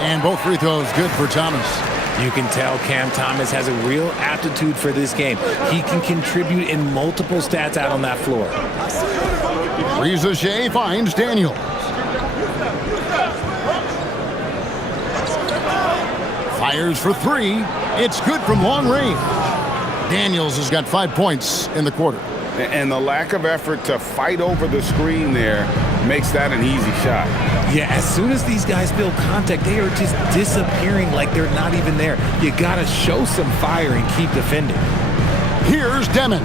And both free throws good for Thomas. You can tell Cam Thomas has a real aptitude for this game. He can contribute in multiple stats out on that floor. Rizachet finds Daniel. Fires for 3. It's good from long range. Daniels has got 5 points in the quarter. And the lack of effort to fight over the screen there makes that an easy shot. Yeah, as soon as these guys feel contact, they are just disappearing like they're not even there. You got to show some fire and keep defending. Here's Demon.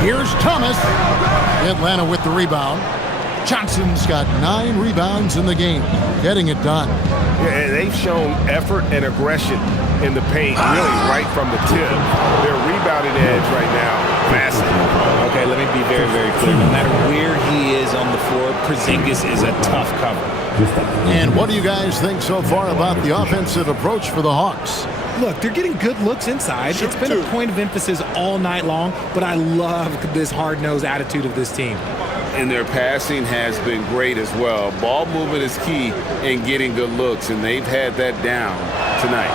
Here's Thomas. Atlanta with the rebound. Johnson's got 9 rebounds in the game, getting it done. Yeah, they've shown effort and aggression in the paint, really right from the tip. Their rebounding edge right now, massive. Okay, let me be very, very clear. No matter where he is on the floor, Porzingis is a tough cover. And what do you guys think so far about the offensive approach for the Hawks? Look, they're getting good looks inside. It's been a point of emphasis all night long, but I love this hard-nosed attitude of this team. And their passing has been great as well. Ball movement is key in getting good looks, and they've had that down tonight.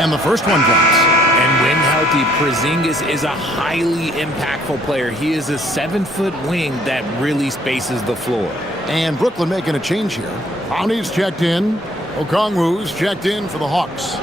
And the first one drops. And when healthy, Porzingis is a highly impactful player. He is a 7-foot wing that really spaces the floor. And Brooklyn making a change here. Brownie's checked in. Okongwu's checked in for the Hawks.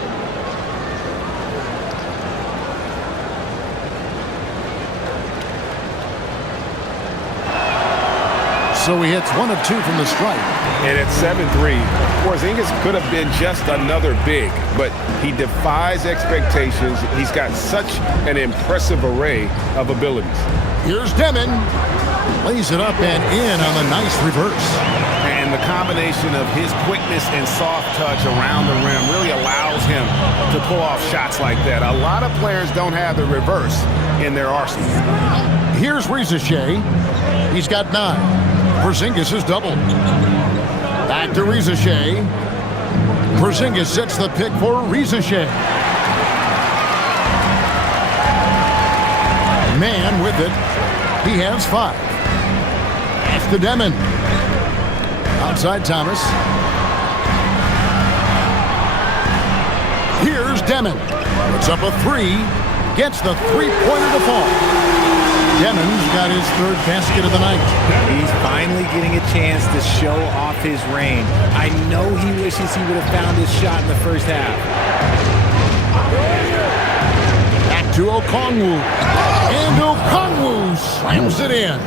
So he hits 1 of 2 from the stripe. And at 7-3, Porzingis could have been just another big, but he defies expectations. He's got such an impressive array of abilities. Here's Demon. Lays it up and in on a nice reverse. And the combination of his quickness and soft touch around the rim really allows him to pull off shots like that. A lot of players don't have the reverse in their arsenal. Here's Rizachet. He's got 9. Porzingis is doubled. Back to Rizachet. Porzingis sets the pick for Rizachet. Man with it. He has 5. Pass to Demon. Outside Thomas. Here's Demon. Puts up a 3. Gets the three-pointer to fall. Demon's got his 3rd basket of the night. He's finally getting a chance to show off his range. I know he wishes he would have found his shot in the first half. Back to Okongwu. And Okongwu slams it in.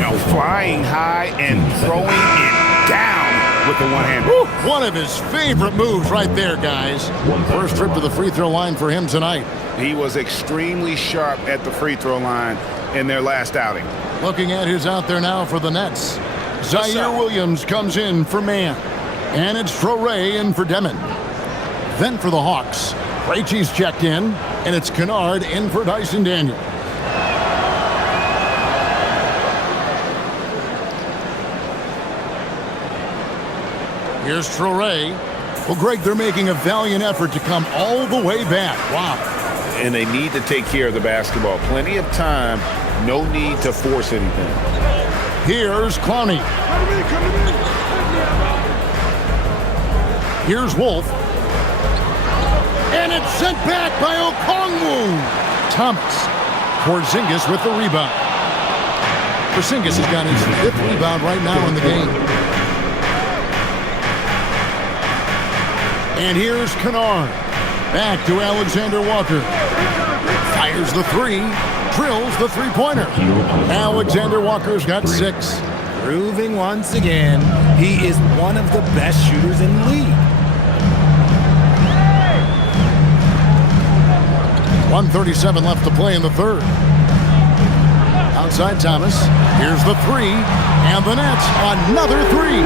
Now flying high and throwing it down with the one hand. One of his favorite moves right there, guys. First trip to the free throw line for him tonight. He was extremely sharp at the free throw line in their last outing. Looking at who's out there now for the Nets. Zaire Williams comes in for Man. And it's Traoré in for Demon. Then for the Hawks, Krejci's checked in, and it's Kennard in for Dyson Daniel. Here's Traoré. Well, Greg, they're making a valiant effort to come all the way back. Wow. And they need to take care of the basketball. Plenty of time. No need to force anything. Here's Clowney. Here's Wolf. And it's sent back by Okongwu. Thomas. Porzingis with the rebound. Porzingis has got his 5th rebound right now in the game. And here's Kennard. Back to Alexander Walker. Fires the 3. Drills the three-pointer. Alexander Walker's got 6. Proving once again, he is one of the best shooters in the league. 1:37 left to play in the 3rd. Outside Thomas. Here's the 3. And the Nets, another 3.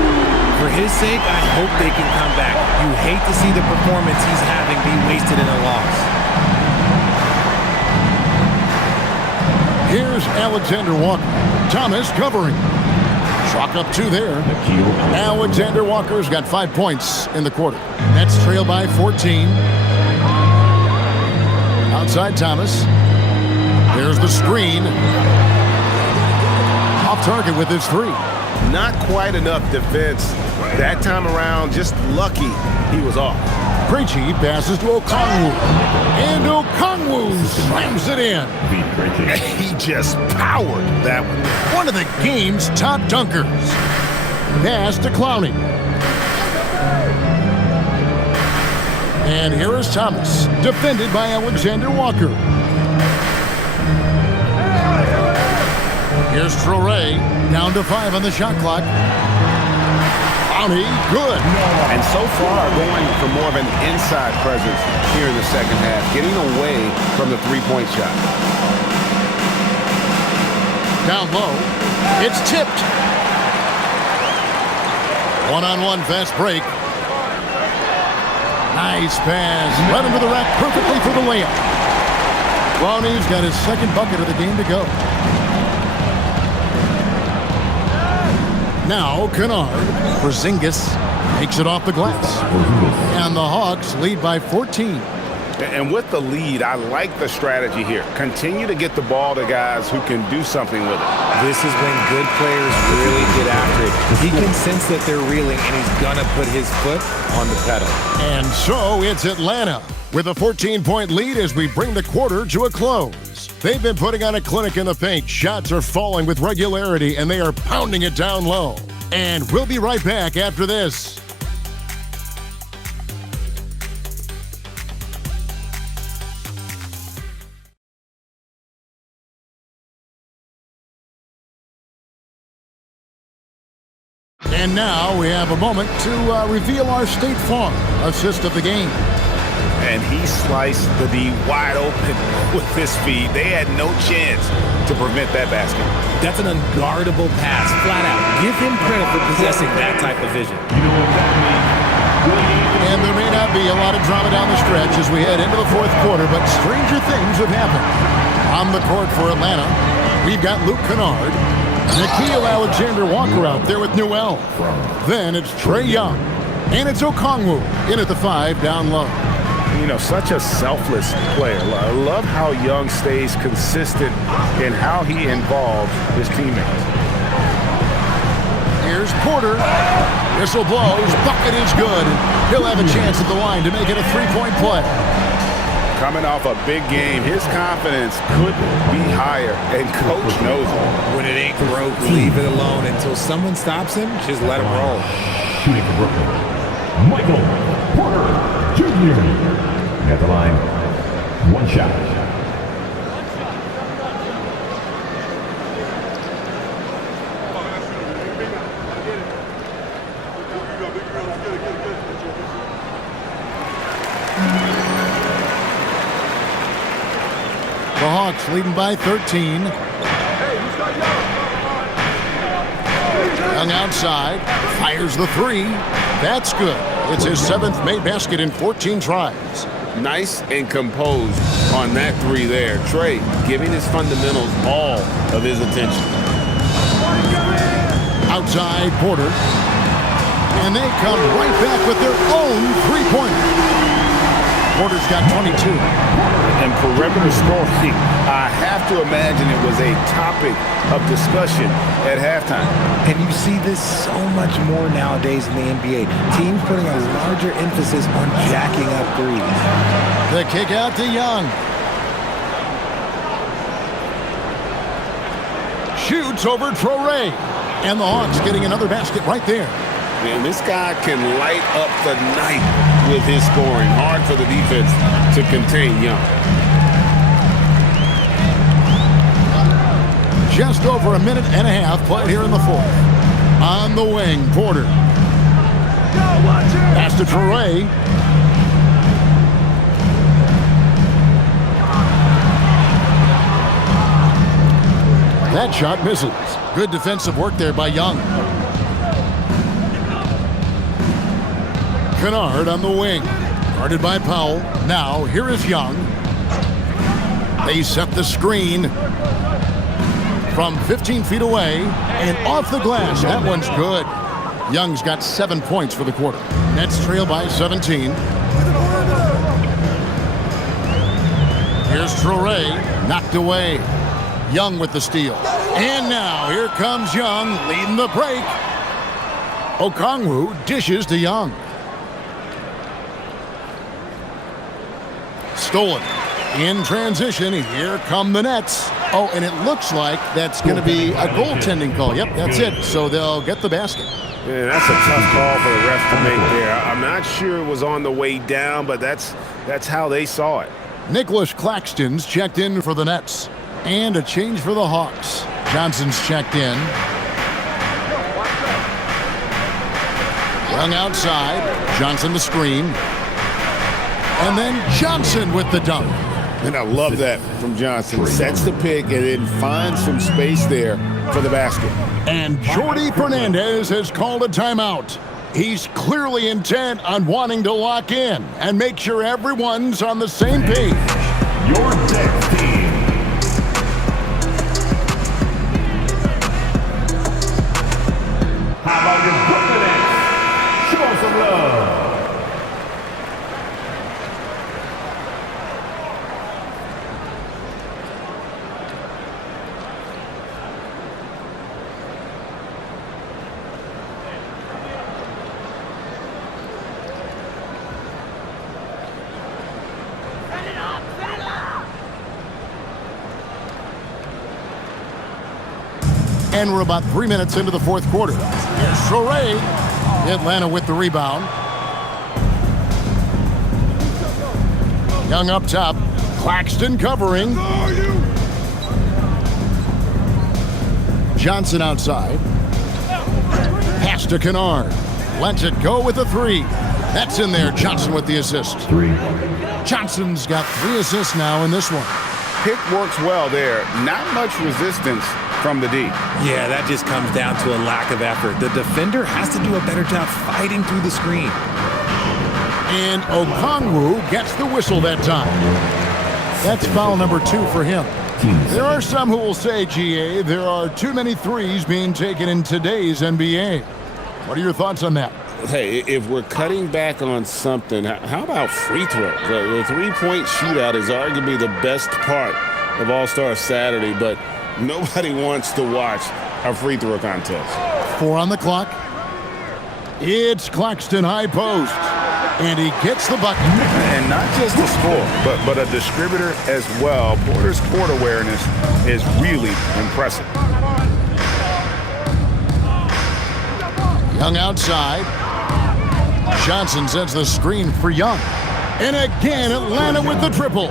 For his sake, I hope they can come back. You hate to see the performance he's having be wasted in a loss. Here's Alexander Walker. Thomas covering. Chalk up 2 there. Alexander Walker's got 5 points in the quarter. Nets trail by 14. Outside Thomas. There's the screen. Off target with his 3. Not quite enough defense. That time around, just lucky he was off. Krejci passes to Okongwu. And Okongwu slams it in. He just powered that one. One of the game's top dunkers. Pass to Clowney. And here is Thomas, defended by Alexander Walker. Here's Traore, down to 5 on the shot clock. Bounty, good. And so far, going for more of an inside presence here in the second half, getting away from the three-point shot. Down low, it's tipped. One-on-one fast break. Nice pass, right into the rack perfectly for the layup. Brownie's got his second bucket of the game to go. Now Kennard. Porzingis takes it off the glass. And the Hawks lead by 14. And with the lead, I like the strategy here. Continue to get the ball to guys who can do something with it. This is when good players really get after it. He can sense that they're reeling, and he's going to put his foot on the pedal. And so it's Atlanta with a 14-point lead as we bring the quarter to a close. They've been putting on a clinic in the paint. Shots are falling with regularity, and they are pounding it down low. And we'll be right back after this. And now we have a moment to reveal our State Farm assist of the game. And he sliced the D wide open with his feet. They had no chance to prevent that basket. That's an unguardable pass, flat out. Give him credit for possessing that type of vision. And there may not be a lot of drama down the stretch as we head into the fourth quarter, but stranger things have happened. On the court for Atlanta, we've got Luke Kennard, Nickeil Alexander-Walker out there with Newell. Then it's Trae Young, and it's Okongwu in at the 5 down low. You know, such a selfless player. I love how Young stays consistent in how he involves his teammates. Here's Porter. Whistle blows. Bucket is good. He'll have a chance at the line to make it a three-point play. Coming off a big game, his confidence could be higher, and Coach knows it. When it ain't broke, leave it alone until someone stops him. Just let him roll. Shooting for Brooklyn, Michael Porter Jr. At the line, one shot. The Hawks leading by 13. Young outside, fires the 3. That's good. It's his 7th made basket in 14 tries. Nice and composed on that 3 there. Trae giving his fundamentals all of his attention. Outside Porter. And they come right back with their own three-pointer. Porter's got 22. And perimeter scoring, I have to imagine it was a topic of discussion at halftime. And you see this so much more nowadays in the NBA. Teams putting a larger emphasis on jacking up threes. The kick out to Young. Shoots over Traore. And the Hawks getting another basket right there. And this guy can light up the night with his scoring. Hard for the defense to contain Young. Just over a minute and a half played here in the fourth. On the wing, Porter. Pass to Traore. That shot misses. Good defensive work there by Young. Kennard on the wing. Guarded by Powell. Now, here is Young. They set the screen from 15 feet away and off the glass. That one's good. Young's got 7 points for the quarter. Nets trail by 17. Here's Traore, knocked away. Young with the steal. And now here comes Young leading the break. Okongwu dishes to Young. Stolen. In transition, here come the Nets. Oh, and it looks like that's going to be a goaltending call. Yep, that's it. So they'll get the basket. Yeah, that's a tough call for the ref to make there. I'm not sure it was on the way down, but that's how they saw it. Nicholas Claxton's checked in for the Nets. And a change for the Hawks. Johnson's checked in. Young outside. Johnson the screen. And then Johnson with the dunk. And I love that from Johnson. Sets the pick and then finds some space there for the basket. And Jordi Fernandez has called a timeout. He's clearly intent on wanting to lock in and make sure everyone's on the same page. Your next team. How about your Brooklyn Nets? Show some love. And we're about 3 minutes into the fourth quarter. Here's Soray. Atlanta with the rebound. Young up top. Claxton covering. Johnson outside. Pass to Kennard. Lets it go with a three. That's in there. Johnson with the assist. Johnson's got 3 assists now in this one. Pick works well there. Not much resistance from the D. Yeah, that just comes down to a lack of effort. The defender has to do a better job fighting through the screen. And Okongwu gets the whistle that time. That's foul number 2 for him. There are some who will say, GA, there are too many threes being taken in today's NBA. What are your thoughts on that? Hey, if we're cutting back on something, how about free throws? The three-point shootout is arguably the best part of All-Star Saturday, but nobody wants to watch a free throw contest. 4 on the clock. It's Claxton high post. And he gets the bucket. And not just a scorer, but a distributor as well. Porter's court awareness is really impressive. Young outside. Johnson sets the screen for Young. And again, Atlanta with the triple.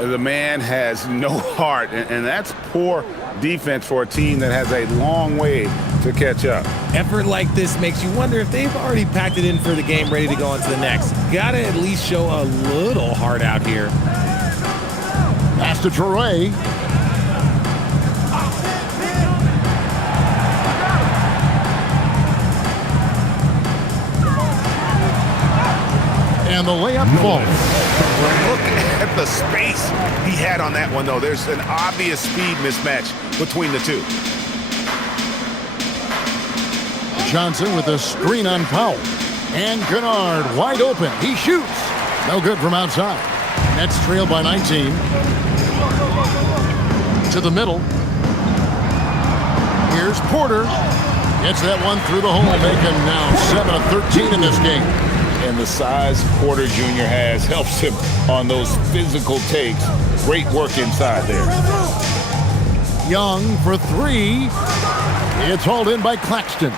The man has no heart, and that's poor defense for a team that has a long way to catch up. Effort like this makes you wonder if they've already packed it in for the game, ready to go on to the next. Gotta at least show a little heart out here. Pass to Torrey. And the layup falls. Look at the space he had on that one, though. There's an obvious speed mismatch between the two. Johnson with a screen on Powell. And Kennard wide open. He shoots. No good from outside. Nets trailed by 19. To the middle. Here's Porter. Gets that one through the hole, making now 7 of 13 in this game. And the size Porter Jr. has helps him on those physical takes. Great work inside there. Young for 3. It's hauled in by Claxton.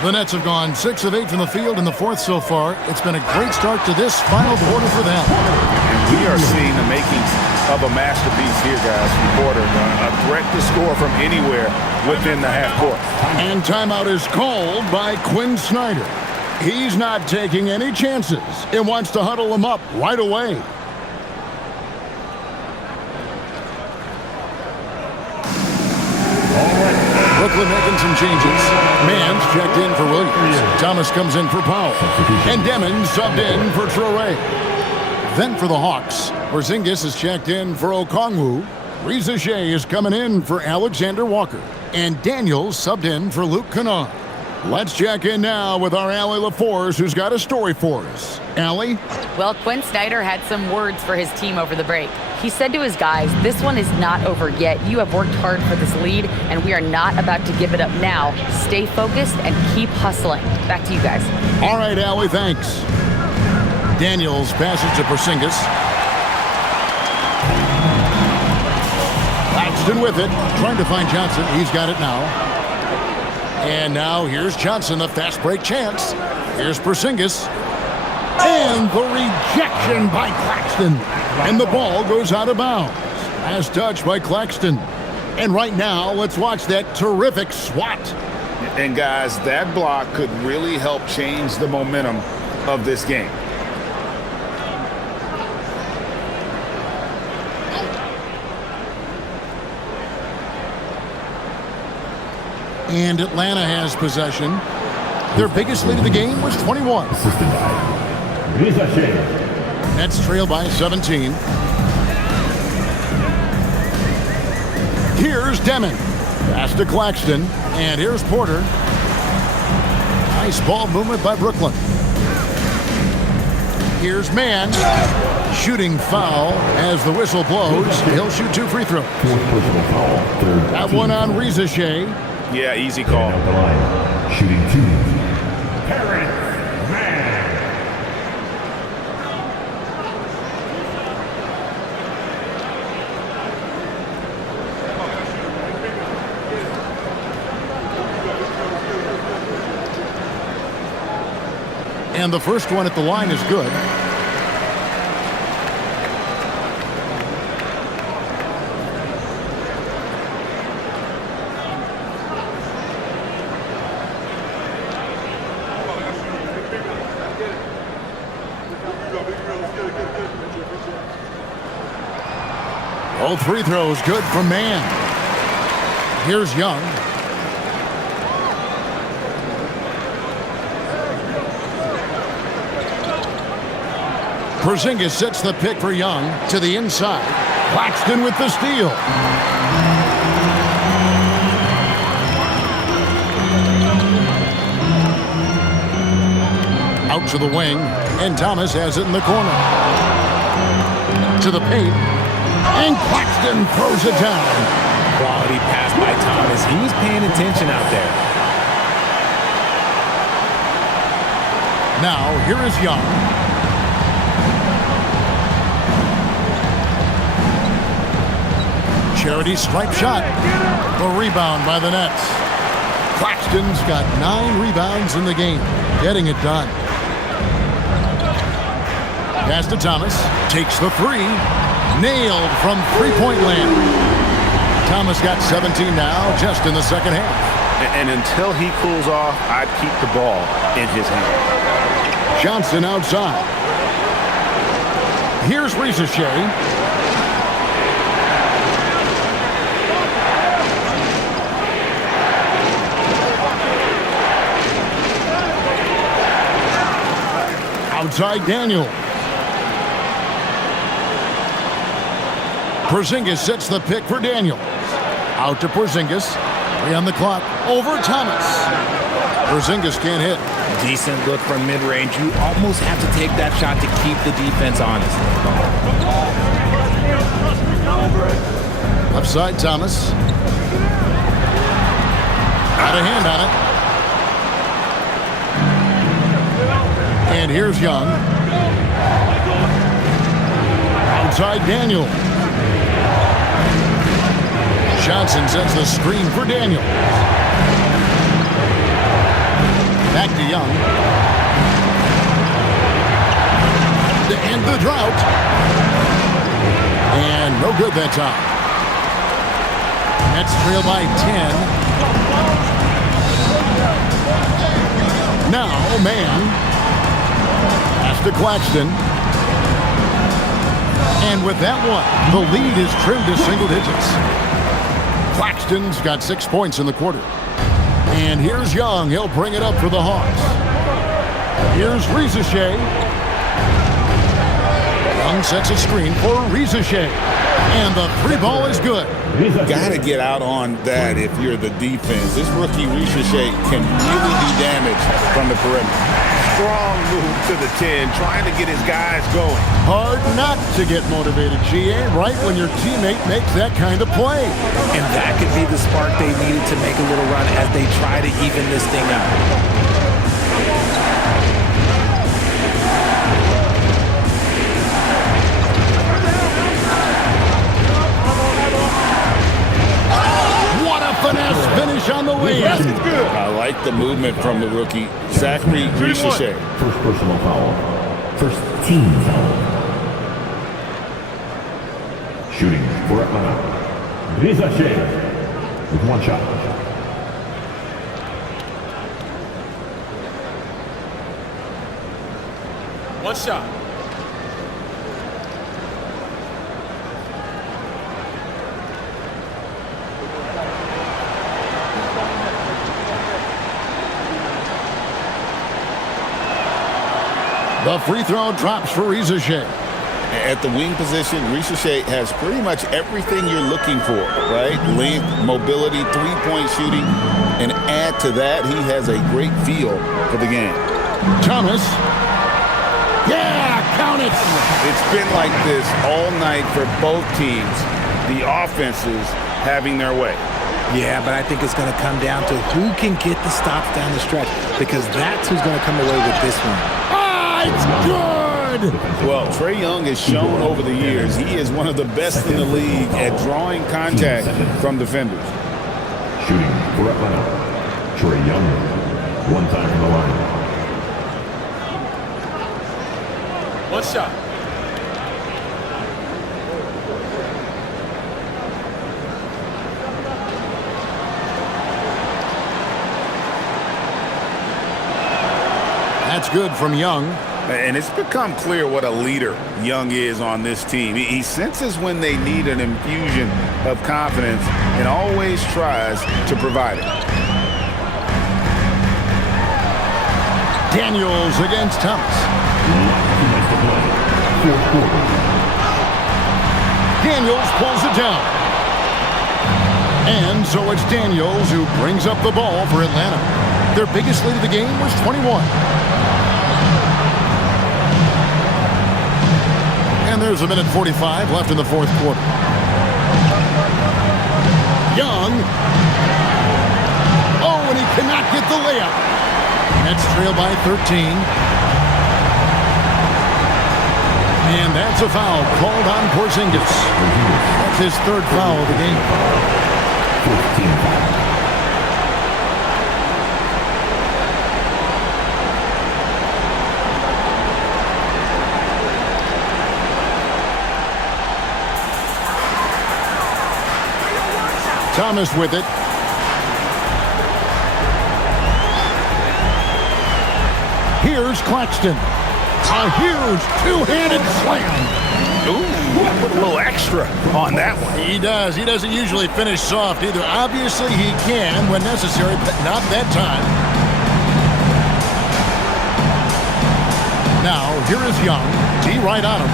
The Nets have gone 6 of 8 from the field in the fourth so far. It's been a great start to this final quarter for them. And we are seeing the makings of a masterpiece here, guys, from Porter. A threat to score from anywhere within the half court. And timeout is called by Quinn Snyder. He's not taking any chances and wants to huddle them up right away. Brooklyn making some changes. Mann's checked in for Williams. Thomas comes in for Powell. And Demon subbed in for Traore. Then for the Hawks, Porzingis is checked in for Okongwu. Reza Shea is coming in for Alexander Walker. And Daniels subbed in for Luke Kennard. Let's check in now with our Allie LaForce, who's got a story for us. Allie? Well, Quinn Snyder had some words for his team over the break. He said to his guys, this one is not over yet. You have worked hard for this lead, and we are not about to give it up now. Stay focused and keep hustling. Back to you guys. All right, Allie, thanks. Daniels passes to Porzingis. Claxton with it, trying to find Johnson. He's got it now. And now here's Johnson, a fast break chance. Here's Porzingis. And the rejection by Claxton. And the ball goes out of bounds. Last touch by Claxton. And right now, let's watch that terrific swat. And guys, that block could really help change the momentum of this game. And Atlanta has possession. Their biggest lead of the game was 21. Nets trail by 17. Here's Demon. Pass to Claxton. And here's Porter. Nice ball movement by Brooklyn. Here's Mann. Shooting foul as the whistle blows. He'll shoot 2 free throws. That one on Rizachet. Yeah, easy call. Shooting 2. Terrence Mann. And the first one at the line is good. All 3 throws good from Mann. Here's Young. Porzingis sets the pick for Young to the inside. Claxton with the steal. Out to the wing, and Thomas has it in the corner. To the paint, and Claxton throws it down. Quality pass by Thomas. He was paying attention out there. Now, here is Young. Charity stripe shot. The rebound by the Nets. Claxton's got 9 rebounds in the game. Getting it done. Pass to Thomas. Takes the 3. Nailed from three-point land. Thomas got 17 now just in the second half. And until he cools off, I'd keep the ball in his hand. Johnson outside. Here's Rizachet. Outside Daniel. Porzingis sets the pick for Daniel. Out to Porzingis. 3 on the clock. Over Thomas. Porzingis can't hit. Decent look from mid-range. You almost have to take that shot to keep the defense honest. Left side Thomas. Got a hand on it. And here's Young. Outside Daniel. Johnson sets the screen for Daniel. Back to Young. To end the drought. And no good that time. Nets trail by 10. Now, Mann. Pass to Claxton. And with that one, the lead is trimmed to single digits. Claxton's got 6 points in the quarter. And here's Young. He'll bring it up for the Hawks. Here's Rizachet. Young sets a screen for Rizachet. And the 3 ball is good. Got to get out on that if you're the defense. This rookie Rizachet can really do damage from the perimeter. Strong move to the 10, trying to get his guys going. Hard not to get motivated, GA, right when your teammate makes that kind of play. And that could be the spark they needed to make a little run as they try to even this thing out. lay-in. I like the movement from the rookie, Zachary Richichet. First personal foul. First team foul. Shooting for Atlanta. Richichet with one shot. One shot. The free throw drops for Richichet. At the wing position, Richichet has pretty much everything you're looking for, right? Length, mobility, three-point shooting, and add to that, he has a great feel for the game. Thomas. Yeah, count it. It's been like this all night for both teams. The offenses having their way. Yeah, but I think it's going to come down to who can get the stops down the stretch, because that's who's going to come away with this one. It's good! Well, Trae Young has shown over the years he is one of the best in the league at drawing contact from defenders. Shooting for Atlanta. Trae Young. One time from the line. One shot. That's good from Young. And it's become clear what a leader Young is on this team. He senses when they need an infusion of confidence and always tries to provide it. Daniels against Thomas. Daniels pulls it down. And so it's Daniels who brings up the ball for Atlanta. Their biggest lead of the game was 21. And there's a minute 45 left in the fourth quarter. Young. Oh, and he cannot get the layup. Nets trail by 13. And that's a foul called on Porzingis. That's his third foul of the game. 14. Thomas with it. Here's Claxton. A huge two-handed slam. Ooh, put a little extra on that one. He does. He doesn't usually finish soft either. Obviously, he can when necessary, but not that time. Now, here is Young. D right on him.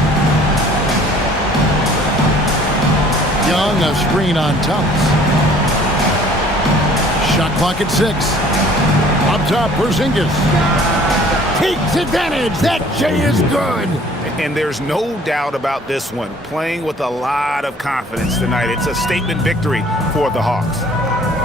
Young, a screen on Thomas. Shot clock at 6. Up top, Porzingis. Takes advantage. That J is good. And there's no doubt about this one. Playing with a lot of confidence tonight. It's a statement victory for the Hawks.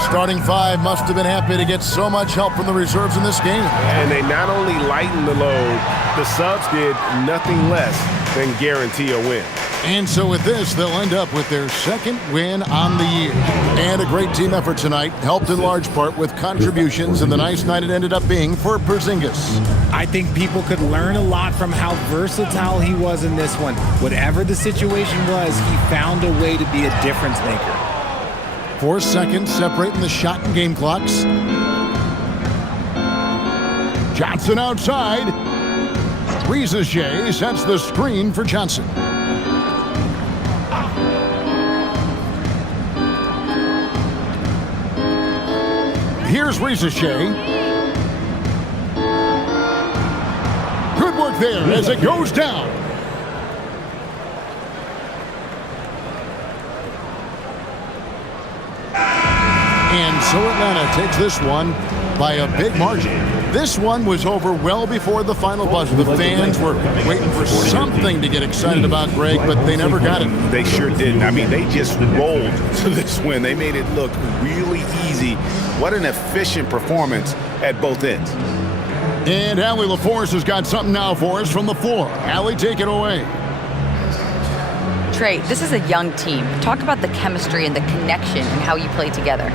Starting five must have been happy to get so much help from the reserves in this game. And they not only lightened the load, the subs did nothing less than guarantee a win. And so with this, they'll end up with their second win on the year. And a great team effort tonight, helped in large part with contributions, and the nice night it ended up being for Porzingis. I think people could learn a lot from how versatile he was in this one. Whatever the situation was, he found a way to be a difference maker. 4 seconds separating the shot and game clocks. Johnson outside. Richichet sets the screen for Johnson. Here's Richichet. Good work there as it goes down. And so Atlanta takes this one by a big margin. This one was over well before the final buzzer. The fans were waiting for something to get excited about, Greg, but they never got it. They sure didn't. I mean, they just rolled to this win. They made it look really easy. What an efficient performance at both ends. And Allie LaForce has got something now for us from the floor. Allie, take it away. Trey, this is a young team. Talk about the chemistry and the connection and how you play together.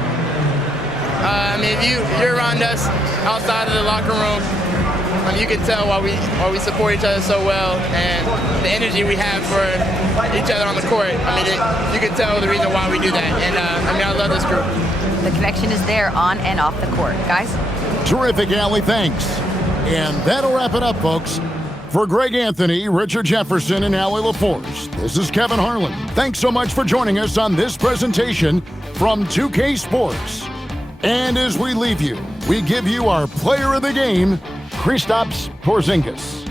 I mean, if you're around us outside of the locker room, you can tell why we support each other so well, and the energy we have for each other on the court. I mean, you can tell the reason why we do that. And I mean, I love this group. The connection is there on and off the court. Guys? Terrific, Allie. Thanks. And that'll wrap it up, folks. For Greg Anthony, Richard Jefferson, and Allie LaForce, this is Kevin Harlan. Thanks so much for joining us on this presentation from 2K Sports. And as we leave you, we give you our player of the game, Kristaps Porzingis.